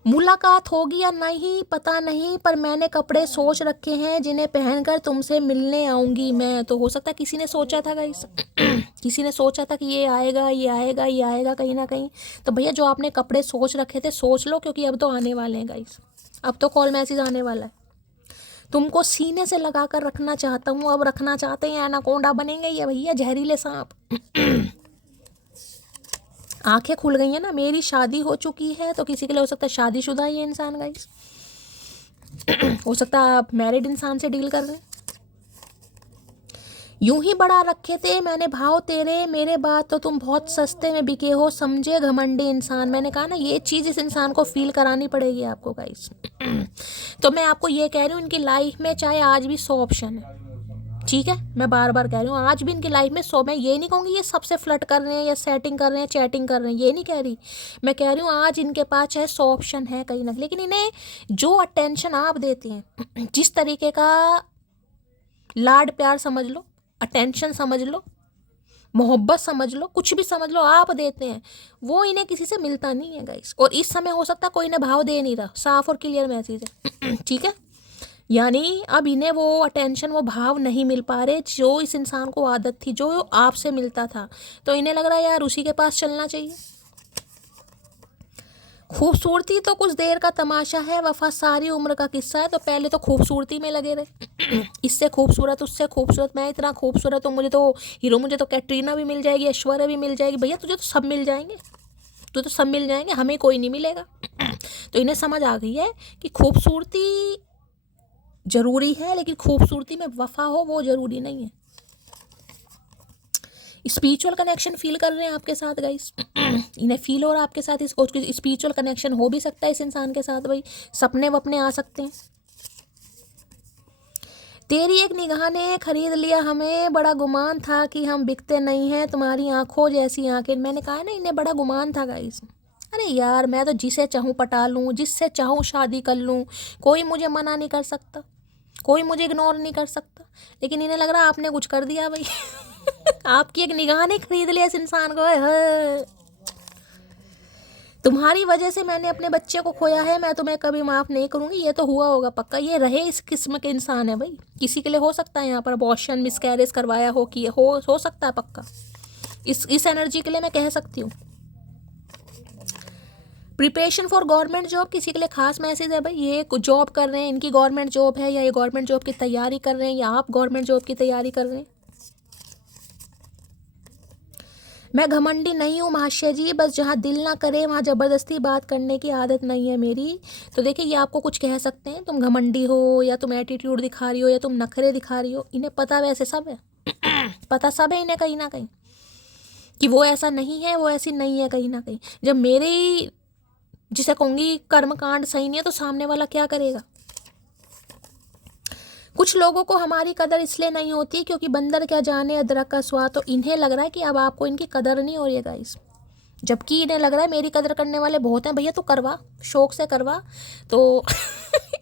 मुलाकात होगी या नहीं पता नहीं, पर मैंने कपड़े सोच रखे हैं जिन्हें पहनकर तुमसे मिलने आऊंगी मैं। तो हो सकता है किसी ने सोचा था गाइस किसी ने सोचा था कि ये आएगा ये आएगा ये आएगा कहीं ना कहीं। तो भैया जो आपने कपड़े सोच रखे थे सोच लो, क्योंकि अब तो आने वाले हैं गाइस, अब तो कॉल मैसेज आने वाला है। तुमको सीने से लगा कर रखना चाहता हूँ। अब रखना चाहते हैं एनाकोंडा बनेंगे ये भैया, जहरीले सांप। आंखें खुल गई हैं ना, मेरी शादी हो चुकी है, तो किसी के लिए हो सकता है शादीशुदा ये इंसान गाइस। हो सकता है आप मैरिड इंसान से डील कर रहे हैं। यूं ही बढ़ा रखे थे मैंने भाव तेरे, मेरे बाद तो तुम बहुत सस्ते में बिके हो, समझे घमंडी इंसान। मैंने कहा ना ये चीज़ इस इंसान को फील करानी पड़ेगी आपको गाइस। तो मैं आपको ये कह रही हूँ, इनकी लाइफ में चाहे आज भी 100 ऑप्शन है, ठीक है, मैं बार बार कह रही हूँ, आज भी इनकी लाइफ में 100, मैं ये नहीं कहूँगी ये सबसे फ्लर्ट कर रहे हैं या सेटिंग कर रहे हैं, चैटिंग कर रहे हैं, ये नहीं कह रही। मैं कह रही हूँ आज इनके पास चाहे 100 ऑप्शन है कहीं ना, लेकिन इन्हें जो अटेंशन आप देती हैं, जिस तरीके का लाड प्यार समझ लो, अटेंशन समझ लो, मोहब्बत समझ लो, कुछ भी समझ लो, आप देते हैं, वो इन्हें किसी से मिलता नहीं है गाइस। और इस समय हो सकता है कोई इन्हें भाव दे नहीं रहा, साफ और क्लियर मैसेज है। ठीक है, यानी अब इन्हें वो अटेंशन वो भाव नहीं मिल पा रहे जो इस इंसान को आदत थी, जो आपसे मिलता था। तो इन्हें लग रहा है यार उसी के पास चलना चाहिए। खूबसूरती तो कुछ देर का तमाशा है, वफा सारी उम्र का किस्सा है। तो पहले तो खूबसूरती में लगे रहे, इससे खूबसूरत उससे खूबसूरत, मैं इतना खूबसूरत हूँ, मुझे तो हीरो, मुझे तो कैटरीना भी मिल जाएगी, ऐश्वर्या भी मिल जाएगी। भैया तुझे तो सब मिल जाएंगे, तो सब मिल जाएंगे, हमें कोई नहीं मिलेगा। तो इन्हें समझ आ गई है कि खूबसूरती ज़रूरी है, लेकिन खूबसूरती में वफा हो वो ज़रूरी नहीं है। स्पिरिचुअल कनेक्शन फील कर रहे हैं आपके साथ गाइस, इन्हें फील हो रहा है आपके साथ, इसको स्पिरिचुअल कनेक्शन हो भी सकता है इस इंसान के साथ। भाई सपने वपने आ सकते हैं। तेरी एक निगाह ने खरीद लिया हमें, बड़ा गुमान था कि हम बिकते नहीं हैं, तुम्हारी आंखों जैसी आंखें। मैंने कहा ना, इन्हें बड़ा गुमान था गाइस। अरे यार, मैं तो जिसे चाहूँ पटा लूँ, जिससे चाहूँ शादी कर लूँ, कोई मुझे मना नहीं कर सकता, कोई मुझे इग्नोर नहीं कर सकता। लेकिन इन्हें लग रहा है आपने कुछ कर दिया भाई। आपकी एक निगाह ने खरीद लिया इस इंसान को। है तुम्हारी वजह से मैंने अपने बच्चे को खोया है, मैं तुम्हें कभी माफ़ नहीं करूँगी। ये तो हुआ होगा पक्का, ये रहे इस किस्म के इंसान है भाई। किसी के लिए हो सकता है यहाँ पर अबॉर्शन मिसकैरेज करवाया हो, कि हो सकता है पक्का। इस एनर्जी के लिए मैं कह सकती हूँ। प्रिपरेशन फॉर गवर्नमेंट जॉब, किसी के लिए खास मैसेज है भाई। ये जॉब कर रहे हैं, इनकी गवर्नमेंट जॉब है, या ये गवर्नमेंट जॉब की तैयारी कर रहे हैं, या आप गवर्नमेंट जॉब की तैयारी कर रहे हैं। मैं घमंडी नहीं हूँ महाशय जी, बस जहाँ दिल ना करे वहाँ ज़बरदस्ती बात करने की आदत नहीं है मेरी। तो देखिए, ये आपको कुछ कह सकते हैं, तुम घमंडी हो, या तुम एटीट्यूड दिखा रही हो, या तुम नखरे दिखा रही हो। इन्हें पता वैसे सब है। पता सब है इन्हें कहीं ना कहीं, कि वो ऐसा नहीं है, वो ऐसी नहीं है कहीं ना कहीं। जब मेरी, जिसे कहूँगी कर्मकांड सही नहीं है, तो सामने वाला क्या करेगा। कुछ लोगों को हमारी कदर इसलिए नहीं होती क्योंकि बंदर क्या जाने अदरक का स्वाद। तो इन्हें लग रहा है कि अब आपको इनकी कदर नहीं हो रही है गाइस, जबकि इन्हें लग रहा है मेरी कदर करने वाले बहुत हैं। भैया तू करवा, शौक से करवा। तो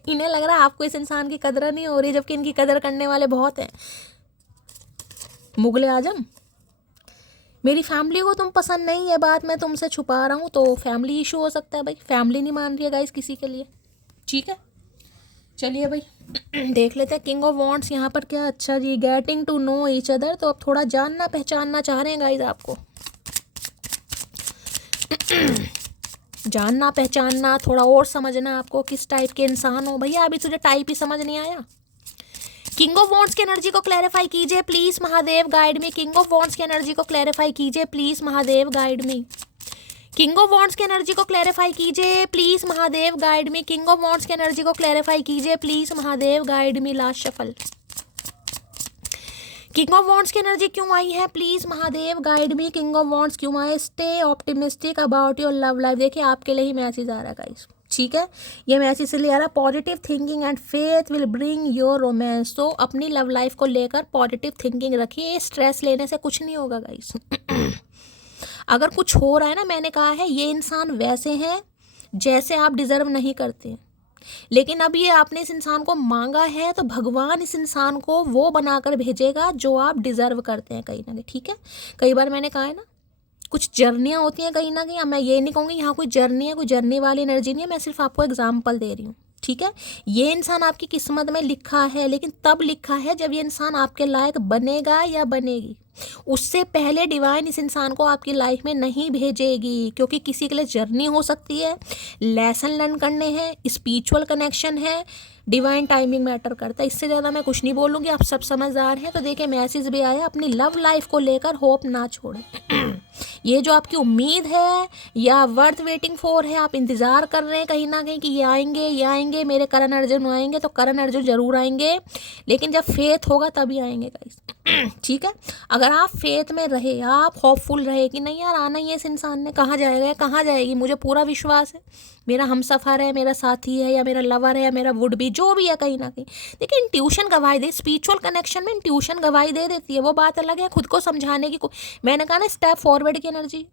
इन्हें लग रहा है आपको इस इंसान की कदर नहीं हो रही, जबकि इनकी कदर करने वाले बहुत हैं। मुगले आजम, मेरी फैमिली को तुम पसंद नहीं है, बात मैं तुमसे छुपा रहा हूँ। तो फैमिली इशू हो सकता है भाई, फैमिली नहीं मान रही है गाइस किसी के लिए। ठीक है, चलिए भाई देख लेते हैं किंग ऑफ वॉन्ड्स यहाँ पर क्या। अच्छा जी, getting to know each other, तो अब थोड़ा जानना पहचानना चाह रहे हैं गाइस आपको। जानना पहचानना, थोड़ा और समझना आपको किस टाइप के इंसान हो। भैया अभी तुझे टाइप ही समझ नहीं आया। किंग ऑफ वॉन्ड्स की एनर्जी को क्लैरिफाई कीजिए please Mahadev, guide me. King of wands की एनर्जी को क्लैरिफाई कीजिए please Mahadev, guide me. King of wands की एनर्जी को क्लैरिफाई कीजिए please Mahadev, guide me. King of wands की एनर्जी को क्लैरिफाई कीजिए please Mahadev, guide me. Last shuffle. King of wands की एनर्जी क्यों आई है please Mahadev, guide me. King of wands क्यों आए। Stay optimistic about your love life. देखिए आपके लिए ही मैसेज आ रहा है गाइस, ठीक है। ये मैसेज इसलिए आ रहा है, positive thinking and faith will bring your romance. तो अपनी लव लाइफ को लेकर पॉजिटिव थिंकिंग रखिए, स्ट्रेस लेने से कुछ नहीं होगा गाइस। अगर कुछ हो रहा है ना, मैंने कहा है ये इंसान वैसे हैं जैसे आप डिज़र्व नहीं करते, लेकिन अब ये आपने इस इंसान को मांगा है, तो भगवान इस इंसान को वो बनाकर भेजेगा जो आप डिज़र्व करते हैं कहीं ना कहीं। ठीक है, कई बार मैंने कहा है ना, कुछ जर्नियाँ होती हैं कहीं ना कहीं। मैं ये नहीं कहूँगी यहाँ कोई जर्नी है, कोई जर्नी वाली एनर्जी नहीं है, मैं सिर्फ आपको एग्जाम्पल दे रही हूँ। ठीक है, ये इंसान आपकी किस्मत में लिखा है, लेकिन तब लिखा है जब ये इंसान आपके लायक बनेगा या बनेगी। उससे पहले डिवाइन इस इंसान को आपकी लाइफ में नहीं भेजेगी, क्योंकि किसी के लिए जर्नी हो सकती है, लेसन लर्न करने हैं, स्पिरिचुअल कनेक्शन है, डिवाइन टाइमिंग मैटर करता है। इससे ज़्यादा मैं कुछ नहीं बोलूँगी, आप सब समझदार हैं। तो देखिए मैसेज भी आया, अपनी लव लाइफ को लेकर होप ना छोड़ें। ये जो आपकी उम्मीद है या वर्थ वेटिंग फॉर है, आप इंतज़ार कर रहे हैं कहीं ना कहीं कि ये आएंगे, मेरे करण अर्जुन आएंगे, तो करण अर्जुन जरूर आएंगे, लेकिन जब फेथ होगा तभी आएंगे गाइस। ठीक है, अगर आप फेथ में रहे, आप होपफुल रहे कि नहीं यार आना ही है इस इंसान ने, कहाँ जाएगा कहाँ जाएगी, मुझे पूरा विश्वास है, मेरा हमसफ़र है, मेरा साथी है, या मेरा लवर है, या मेरा वुड भी, जो भी है कहीं ना कहीं। देखिए इंट्यूशन गवाही दे, स्पिरिचुअल कनेक्शन में इंट्यूशन गवाही दे देती है, वो बात अलग है। खुद को समझाने की मैंने कहा ना, स्टेप फॉरवर्ड की एनर्जी,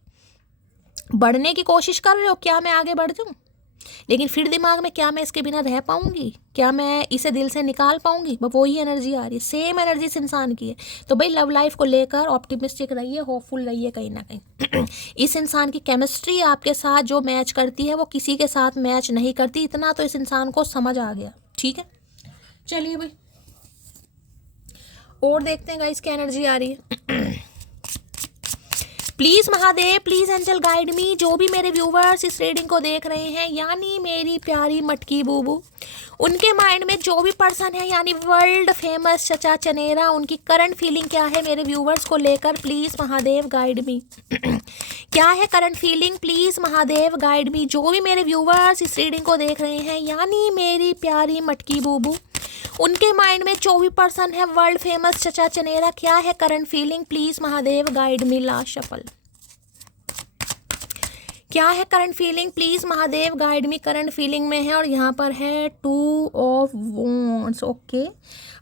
बढ़ने की कोशिश कर रहे हो, क्या मैं आगे बढ़ जाऊँ, लेकिन फिर दिमाग में क्या मैं इसके बिना रह पाऊंगी, क्या मैं इसे दिल से निकाल पाऊंगी, वो ही एनर्जी आ रही है, सेम एनर्जी इस इंसान की है। तो भाई लव लाइफ को लेकर ऑप्टिमिस्टिक रहिए, होपफुल रहिए कहीं ना कहीं। इस इंसान की केमिस्ट्री आपके साथ जो मैच करती है वो किसी के साथ मैच नहीं करती, इतना तो इस इंसान को समझ आ गया। ठीक है, चलिए भाई और देखते हैं गाइस क्या एनर्जी आ रही है। Please Mahadev, please angel guide me. जो भी मेरे व्यूवर्स इस रीडिंग को देख रहे हैं, यानी मेरी प्यारी मटकी बूबू, उनके माइंड में जो भी पर्सन है, यानी वर्ल्ड फेमस चचा चनेरा, उनकी करंट फीलिंग क्या है मेरे व्यूवर्स को लेकर, प्लीज़ महादेव गाइड मी। क्या है current feeling, please Mahadev guide मी। जो भी मेरे व्यूवर्स इस रीडिंग को देख रहे हैं, यानी मेरी प्यारी मटकी बूबू, उनके माइंड में जो भी पर्सन है वर्ल्ड फेमस चचा चनेरा, क्या है current feeling, please Mahadev guide me. Last shuffle, क्या है current feeling, please Mahadev guide me. Current feeling में है और यहाँ पर है 2 ऑफ वॉन्ड्स। ओके,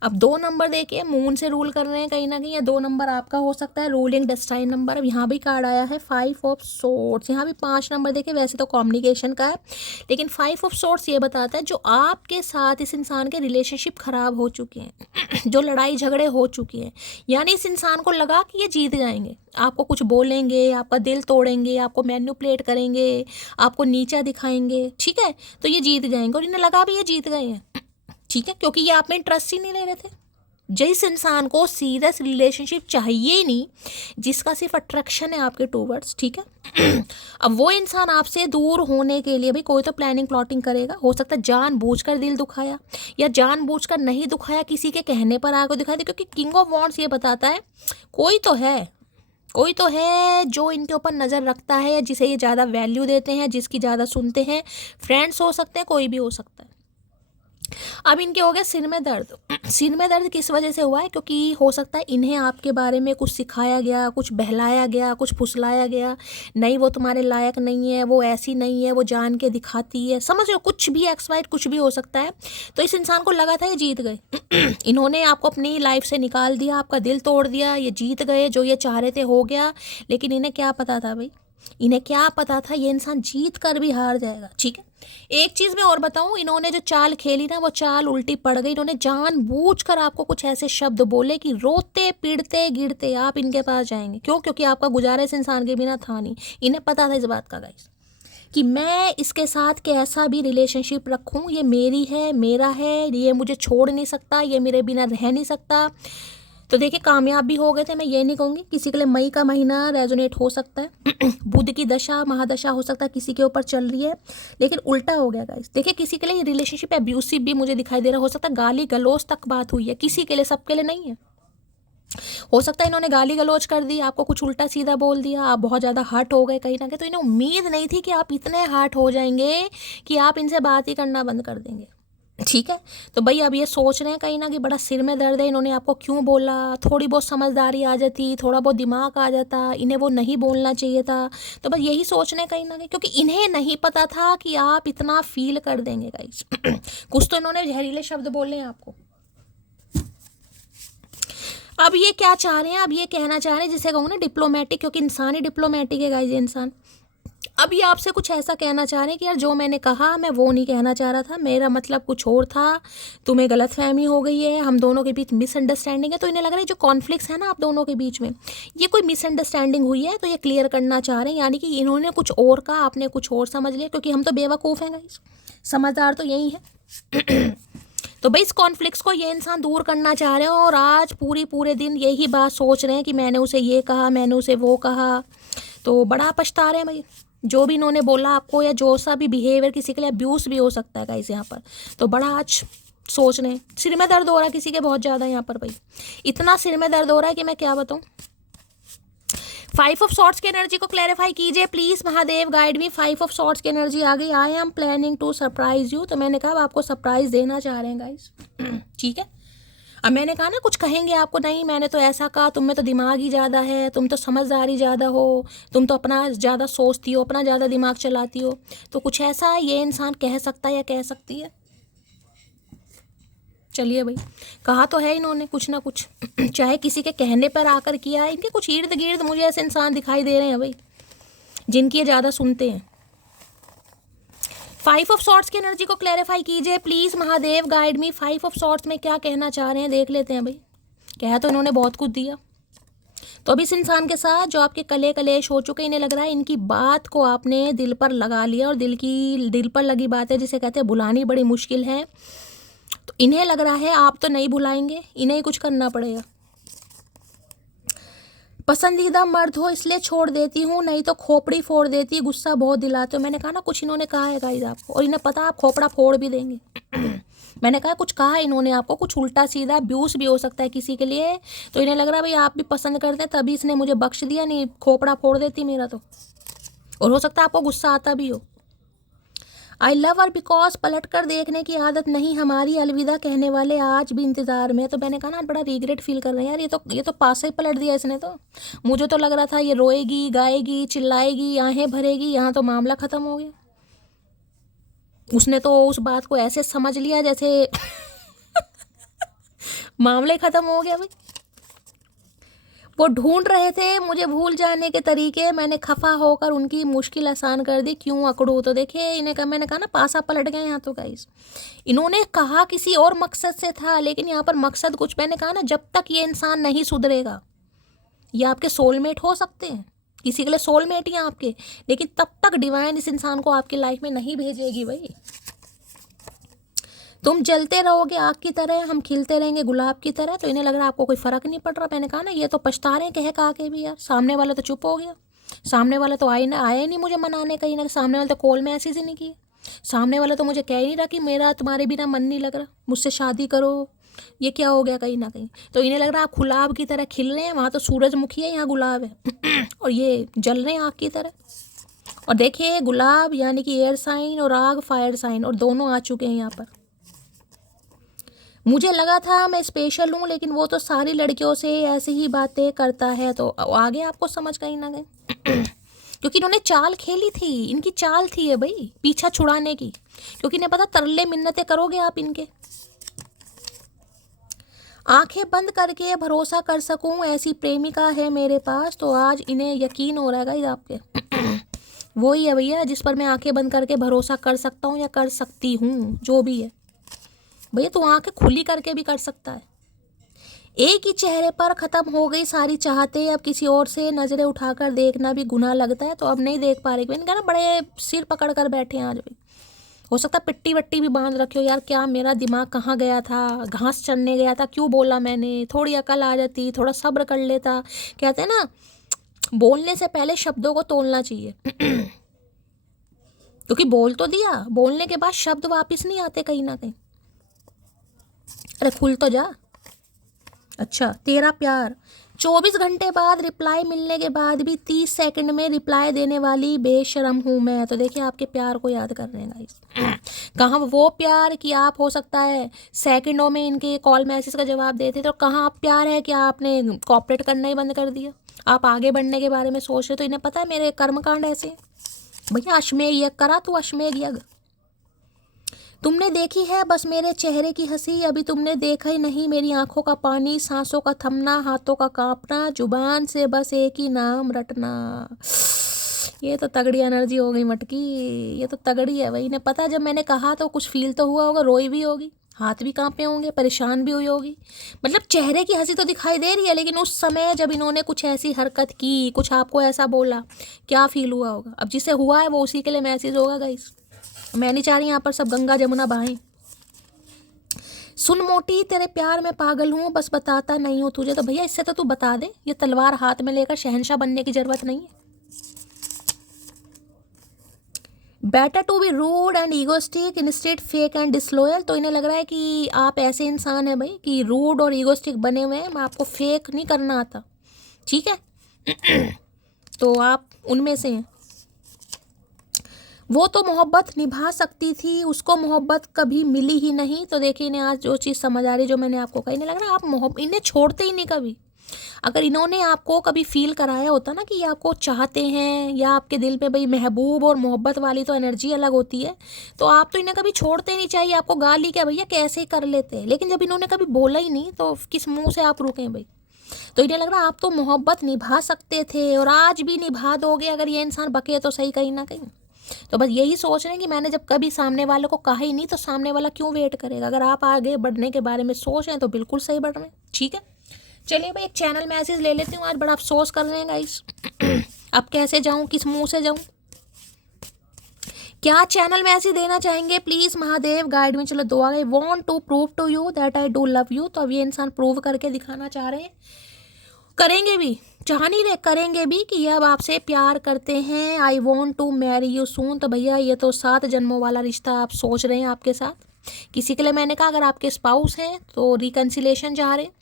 अब 2 नंबर देखिए, मून से रूल कर रहे हैं कहीं ना कहीं, या 2 नंबर आपका हो सकता है रूलिंग डेस्टाइन नंबर। अब यहाँ भी कार्ड आया है 5 ऑफ सोर्ड्स, यहाँ भी 5 नंबर देखिए, वैसे तो कम्युनिकेशन का है, लेकिन 5 ऑफ सोर्ड्स ये बताता है जो आपके साथ इस इंसान के रिलेशनशिप खराब हो चुके हैं, जो लड़ाई झगड़े हो चुकी हैं, यानी इस इंसान को लगा कि ये जीत जाएंगे, आपको कुछ बोलेंगे, आपका दिल तोड़ेंगे, आपको मैनिपुलेट करेंगे, आपको नीचा दिखाएंगे, ठीक है, तो ये जीत जाएंगे, और इन्हें लगा भी ये जीत गए हैं, ठीक है, क्योंकि ये आप में इंटरेस्ट ही नहीं ले रहे थे। जिस इंसान को सीरियस रिलेशनशिप चाहिए ही नहीं, जिसका सिर्फ अट्रैक्शन है आपके टूवर्ड्स, ठीक है, अब वो इंसान आपसे दूर होने के लिए भी कोई तो प्लानिंग प्लॉटिंग करेगा। हो सकता है जानबूझकर दिल दुखाया, या जानबूझकर नहीं दुखाया, किसी के कहने पर आकर दिखाया, क्योंकि किंग ऑफ वॉन्ड्स ये बताता है कोई तो है जो इनके ऊपर नज़र रखता है, या जिसे ये ज़्यादा वैल्यू देते हैं, जिसकी ज़्यादा सुनते हैं। फ्रेंड्स हो सकते हैं, कोई भी हो सकता है। अब इनके हो गया सिर में दर्द। सिर में दर्द किस वजह से हुआ है, क्योंकि हो सकता है इन्हें आपके बारे में कुछ सिखाया गया, कुछ बहलाया गया, कुछ फुसलाया गया, नहीं वो तुम्हारे लायक नहीं है, वो ऐसी नहीं है, वो जान के दिखाती है, समझ लो, कुछ भी एक्स वाइट कुछ भी हो सकता है। तो इस इंसान को लगा था ये जीत गए, इन्होंने आपको अपनी लाइफ से निकाल दिया, आपका दिल तोड़ दिया, ये जीत गए, जो ये चाह रहे थे हो गया। लेकिन इन्हें क्या पता था भाई, इन्हें क्या पता था ये इंसान जीत कर भी हार जाएगा, ठीक है। एक चीज़ मैं और बताऊं, इन्होंने जो चाल खेली ना, वो चाल उल्टी पड़ गई। इन्होंने जानबूझकर आपको कुछ ऐसे शब्द बोले कि रोते पीड़ते गिरते आप इनके पास जाएंगे। क्यों? क्योंकि आपका गुजारा इस इंसान के बिना था नहीं। इन्हें पता था इस बात का गाइस, कि मैं इसके साथ कैसा भी रिलेशनशिप रखूं, ये मेरी है, मेरा है, ये मुझे छोड़ नहीं सकता, ये मेरे बिना रह नहीं सकता। तो देखिए कामयाब भी हो गए थे। मैं ये नहीं कहूँगी, किसी के लिए मई का महीना रेजोनेट हो सकता है, बुध की दशा महादशा हो सकता है किसी के ऊपर चल रही है, लेकिन उल्टा हो गया गाइस। देखिए किसी के लिए रिलेशनशिप एब्यूसिव भी मुझे दिखाई दे रहा, हो सकता है गाली गलौज तक बात हुई है, किसी के लिए, सबके लिए नहीं है। हो सकता है इन्होंने गाली गलौज कर दी, आपको कुछ उल्टा सीधा बोल दिया, आप बहुत ज़्यादा हर्ट हो गए कहीं ना कहीं। तो इन्हें उम्मीद नहीं थी कि आप इतने हर्ट हो जाएंगे कि आप इनसे बात ही करना बंद कर देंगे, ठीक है। तो भाई अब ये सोच रहे हैं कहीं ना कि बड़ा सिर में दर्द है, इन्होंने आपको क्यों बोला, थोड़ी बहुत समझदारी आ जाती, थोड़ा बहुत दिमाग आ जाता, इन्हें वो नहीं बोलना चाहिए था। तो बस यही सोच रहे हैं कहीं ना कहीं, क्योंकि इन्हें नहीं पता था कि आप इतना फील कर देंगे गाइस। कुछ तो इन्होंने जहरीले शब्द बोले हैं आपको। अब ये क्या चाह रहे हैं, अब ये कहना चाह रहे हैं, जिसे कहूँ ना डिप्लोमेटिक, क्योंकि इंसान ही डिप्लोमेटिक है गाइस, ये इंसान। अब ये आपसे कुछ ऐसा कहना चाह रहे हैं कि यार जो मैंने कहा मैं वो नहीं कहना चाह रहा था, मेरा मतलब कुछ और था, तुम्हें गलतफहमी हो गई है, हम दोनों के बीच मिसअंडरस्टैंडिंग है। तो इन्हें लग रहा है जो कॉन्फ्लिक्ट्स है ना आप दोनों के बीच में, ये कोई मिसअंडरस्टैंडिंग हुई है, तो ये क्लियर करना चाह रहे हैं। यानी कि इन्होंने कुछ और कहा, आपने कुछ और समझ लिया, क्योंकि हम तो बेवकूफ़ हैं गाइस, समझदार तो यही है। तो भाई इस कॉन्फ्लिक्ट्स को ये इंसान दूर करना चाह रहे हैं, और आज पूरे दिन यही बात सोच रहे हैं कि मैंने उसे ये कहा, मैंने उसे वो कहा। तो बड़ा पछता रहे हैं भाई, जो भी इन्होंने बोला आपको, या जो सा भी बिहेवियर, किसी के लिए अब्यूज़ भी हो सकता है गाइस यहाँ पर। तो बड़ा आज सोच रहे हैं, सिर में दर्द हो रहा है किसी के बहुत ज़्यादा यहाँ पर भाई, इतना सिर में दर्द हो रहा है कि मैं क्या बताऊँ। 5 ऑफ सॉर्ट्स की एनर्जी को क्लैरिफाई कीजिए please Mahadev guide me. 5 of swords की एनर्जी आ गई, I am planning to surprise you. तो मैंने कहा आपको सरप्राइज देना चाह रहे हैं गाइस, ठीक है। अब मैंने कहा ना कुछ कहेंगे आपको, नहीं मैंने तो ऐसा कहा, तुम में तो दिमाग ही ज़्यादा है, तुम तो समझदारी ज़्यादा हो, तुम तो अपना ज़्यादा सोचती हो, अपना ज़्यादा दिमाग चलाती हो। तो कुछ ऐसा ये इंसान कह सकता है या कह सकती है। चलिए भाई, कहा तो है इन्होंने कुछ ना कुछ, चाहे किसी के कहने पर आकर किया है। इनके कुछ इर्द गिर्द मुझे ऐसे इंसान दिखाई दे रहे हैं भाई, जिनकी ये ज़्यादा सुनते हैं। 5 ऑफ सॉर्ट्स की एनर्जी को क्लैरिफाई कीजिए please Mahadev guide me. 5 of swords में क्या कहना चाह रहे हैं देख लेते हैं भाई। कह तो इन्होंने बहुत कुछ दिया, तो अब इस इंसान के साथ जो आपके कले कलेश हो चुके, इन्हें लग रहा है इनकी बात को आपने दिल पर लगा लिया, और दिल पर लगी बात है जिसे कहते हैं भुलानी बड़ी मुश्किल है। तो इन्हें लग रहा है आप तो नहीं भुलाएंगे, इन्हें ही कुछ करना पड़ेगा। पसंदीदा मर्द हो इसलिए छोड़ देती हूँ, नहीं तो खोपड़ी फोड़ देती, गुस्सा बहुत दिलाते हो। मैंने कहा ना कुछ इन्होंने कहा है गाइस आपको, और इन्हें पता आप खोपड़ा फोड़ भी देंगे। मैंने कहा कुछ कहा इन्होंने आपको, कुछ उल्टा सीधा अब्यूज भी हो सकता है किसी के लिए, तो इन्हें लग रहा है भाई आप भी पसंद करते हैं तभी इसने मुझे बख्श दिया, नहीं खोपड़ा फोड़ देती मेरा तो। और हो सकता है आपको गुस्सा आता भी हो। आई लव हर बिकॉज पलट कर देखने की आदत नहीं हमारी, अलविदा कहने वाले आज भी इंतजार में। तो मैंने कहा ना बड़ा रिग्रेट फील कर रहे हैं यार, ये तो पास ही पलट दिया इसने तो। मुझे तो लग रहा था ये रोएगी, गाएगी, चिल्लाएगी, आहें भरेगी, यहाँ तो मामला ख़त्म हो गया। उसने तो उस बात को ऐसे समझ लिया जैसे मामले ख़त्म हो गया भाई। वो ढूंढ रहे थे मुझे भूल जाने के तरीके, मैंने खफा होकर उनकी मुश्किल आसान कर दी, क्यों अकड़ू। तो देखिए इन्हें कहा, मैंने कहा ना पासा पलट गए यहाँ तो गाइस। इन्होंने कहा किसी और मकसद से था, लेकिन यहाँ पर मकसद कुछ, मैंने कहा ना जब तक ये इंसान नहीं सुधरेगा, ये आपके सोलमेट हो सकते हैं, किसी के लिए सोलमेट ही आपके, लेकिन तब तक डिवाइन इस इंसान को आपकी लाइफ में नहीं भेजेगी भाई। तुम जलते रहोगे आग की तरह, हम खिलते रहेंगे गुलाब की तरह। तो इन्हें लग रहा है आपको कोई फ़र्क नहीं पड़ रहा। मैंने कहा ना ये तो पछता रहे कह कहा के भी यार, सामने वाला तो चुप हो गया, सामने वाला तो आया नहीं मुझे मनाने, कहीं ना सामने वाले तो कॉल में ऐसे ही नहीं किए, सामने वाला तो मुझे कह ही नहीं रहा कि मेरा तुम्हारे बिना मन नहीं लग रहा, मुझसे शादी करो। ये क्या हो गया कहीं ना कहीं। तो इन्हें लग रहा है आप गुलाब की तरह खिल रहे हैं, वहाँ तो सूरजमुखी है, यहाँ गुलाब है और ये जल रहे हैं आग की तरह। और देखिए गुलाब यानी कि एयर साइन और आग फायर साइन, और दोनों आ चुके हैं यहाँ पर। मुझे लगा था मैं स्पेशल हूँ, लेकिन वो तो सारी लड़कियों से ऐसे ही बातें करता है। तो आगे आपको समझ कहीं ना कहीं क्योंकि इन्होंने चाल खेली थी, इनकी चाल थी है भाई पीछा छुड़ाने की, क्योंकि इन्हें पता तरले मिन्नतें करोगे आप इनके। आंखें बंद करके भरोसा कर सकूं ऐसी प्रेमिका है मेरे पास, तो आज इन्हें यकीन हो रहा है गाइस आपके वो ही है भैया जिस पर मैं आंखें बंद करके भरोसा कर सकता हूँ या कर सकती हूँ, जो भी है भैया। तो आंखें खुली करके भी कर सकता है। एक ही चेहरे पर ख़त्म हो गई सारी चाहते, अब किसी और से नज़रें उठाकर देखना भी गुनाह लगता है, तो अब नहीं देख पा रही। मैंने कहा ना बड़े सिर पकड़ कर बैठे हैं आज भी। हो सकता है पिट्टी वट्टी भी बांध रखे हो यार, क्या मेरा दिमाग कहाँ गया था, घास चरने गया था, क्यों बोला मैंने, थोड़ी अकल आ जाती, थोड़ा सब्र कर लेता। कहते हैं ना बोलने से पहले शब्दों को तोलना चाहिए क्योंकि बोल तो दिया, बोलने के बाद शब्द वापस नहीं आते कहीं ना कहीं। अरे खुल तो जा। अच्छा तेरा प्यार 24 घंटे बाद रिप्लाई मिलने के बाद भी 30 सेकंड में रिप्लाई देने वाली बेशरम हूँ मैं। तो देखिए आपके प्यार को याद कर रहे हैं गाइस। कहाँ वो प्यार कि आप हो सकता है सेकंडों में इनके कॉल मैसेज का जवाब देते, तो कहाँ आप प्यार है कि आपने कॉपरेट करना ही बंद कर दिया, आप आगे बढ़ने के बारे में सोच रहे। तो इन्हें पता है मेरे कर्मकांड ऐसे भैया। अश्मेघ यज्ञ करा तू, अश्मेघ यज्ञ। तुमने देखी है बस मेरे चेहरे की हंसी, अभी तुमने देखा ही नहीं मेरी आंखों का पानी, सांसों का थमना, हाथों का कांपना, जुबान से बस एक ही नाम रटना। ये तो तगड़ी एनर्जी हो गई मटकी, ये तो तगड़ी है भाई। इन्हें पता है जब मैंने कहा तो कुछ फील तो हुआ होगा, रोई भी होगी, हाथ भी कांपे होंगे, परेशान भी हुई होगी। मतलब चेहरे की हंसी तो दिखाई दे रही है, लेकिन उस समय जब इन्होंने कुछ ऐसी हरकत की, कुछ आपको ऐसा बोला, क्या फील हुआ होगा। अब जिसे हुआ है वो उसी के लिए मैसेज होगा गाइस। मैं नहीं चाह रही यहाँ पर सब गंगा जमुना बहाएं। सुन मोटी तेरे प्यार में पागल हूँ, बस बताता नहीं हूँ तुझे। तो भैया इससे तो तू बता दे, ये तलवार हाथ में लेकर शहंशाह बनने की जरूरत नहीं है। Better to be rude and egoistic instead fake and disloyal. तो इन्हें लग रहा है कि आप ऐसे इंसान हैं भाई कि रूड और ईगोस्टिक बने हुए हैं, मैं आपको फेक नहीं करना आता, ठीक है तो आप उनमें से हैं। वो तो मोहब्बत निभा सकती थी, उसको मोहब्बत कभी मिली ही नहीं। तो देखिए इन्हें आज जो चीज़ समझ आ रही, जो मैंने आपको कही, नहीं लग रहा आप इन्हें छोड़ते ही नहीं कभी। अगर इन्होंने आपको कभी फील कराया होता ना कि ये आपको चाहते हैं, या आपके दिल पे भाई महबूब और मोहब्बत वाली तो एनर्जी अलग होती है, तो आप तो इन्हें कभी छोड़ते नहीं। चाहिए आपको गाली क्या भैया कैसे ही कर लेते हैं, लेकिन जब इन्होंने कभी बोला ही नहीं तो किस मुँह से आप रुकें भाई। तो इन्हें लग रहा आप तो मोहब्बत निभा सकते थे और आज भी निभा दोगे, अगर ये इंसान बके तो सही कहीं ना कहीं। तो बस यही सोच रहे हैं कि मैंने जब कभी सामने वाले को कहा ही नहीं तो सामने वाला क्यों वेट करेगा। अगर आप आगे बढ़ने के बारे में सोच रहे हैं तो बिल्कुल सही बढ़ रहे हैं, ठीक है। चलिए भाई एक चैनल मैसेज ले लेती हूँ, आज बड़ा अफसोस कर रहे हैं गाइस अब कैसे जाऊँ, किस मुंह से जाऊँ, क्या चैनल मैसेज देना चाहेंगे प्लीज़ महादेव गाइड में। चलो दुआ गई। Want to prove to you that I do love you. तो अब ये इंसान प्रूव करके दिखाना चाह रहे हैं करेंगे भी, चाह नहीं रहे, करेंगे भी कि अब आपसे प्यार करते हैं, I want to marry you soon. तो भैया ये तो 7 जन्मों वाला रिश्ता आप सोच रहे हैं आपके साथ। किसी के लिए मैंने कहा अगर आपके स्पाउस हैं तो रिकन्सिलेशन चाह रहे हैं,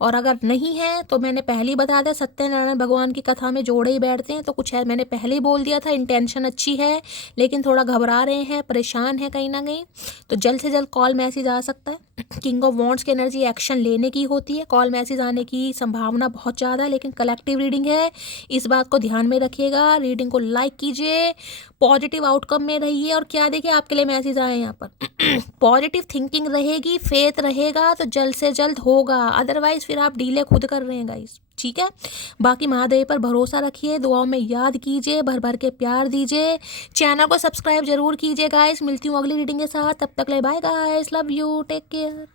और अगर नहीं है तो मैंने पहले ही बता दिया, सत्यनारायण भगवान की कथा में जोड़े ही बैठते हैं, तो कुछ है, मैंने पहले ही बोल दिया था। इंटेंशन अच्छी है लेकिन थोड़ा घबरा रहे हैं, परेशान है कहीं ना कहीं, तो जल्द से जल्द कॉल मैसेज आ सकता है। किंग ऑफ वॉन्ड्स की एनर्जी एक्शन लेने की होती है, कॉल मैसेज आने की संभावना बहुत ज़्यादा है, लेकिन कलेक्टिव रीडिंग है, इस बात को ध्यान में रखिएगा। रीडिंग को लाइक कीजिए, पॉजिटिव आउटकम में रहिए, और क्या देखिए आपके लिए मैसेज आए यहाँ पर पॉजिटिव थिंकिंग रहेगी, फेथ रहेगा तो जल्द से जल्द होगा, अदरवाइज फिर आप डीले खुद कर रहे हैं गाइस, ठीक है। बाकी महादेव पर भरोसा रखिए, दुआओं में याद कीजिए, भर भर के प्यार दीजिए, चैनल को सब्सक्राइब जरूर कीजिए गाइस। मिलती हूँ अगली रीडिंग के साथ, तब तक ले bye guys, love you, take care.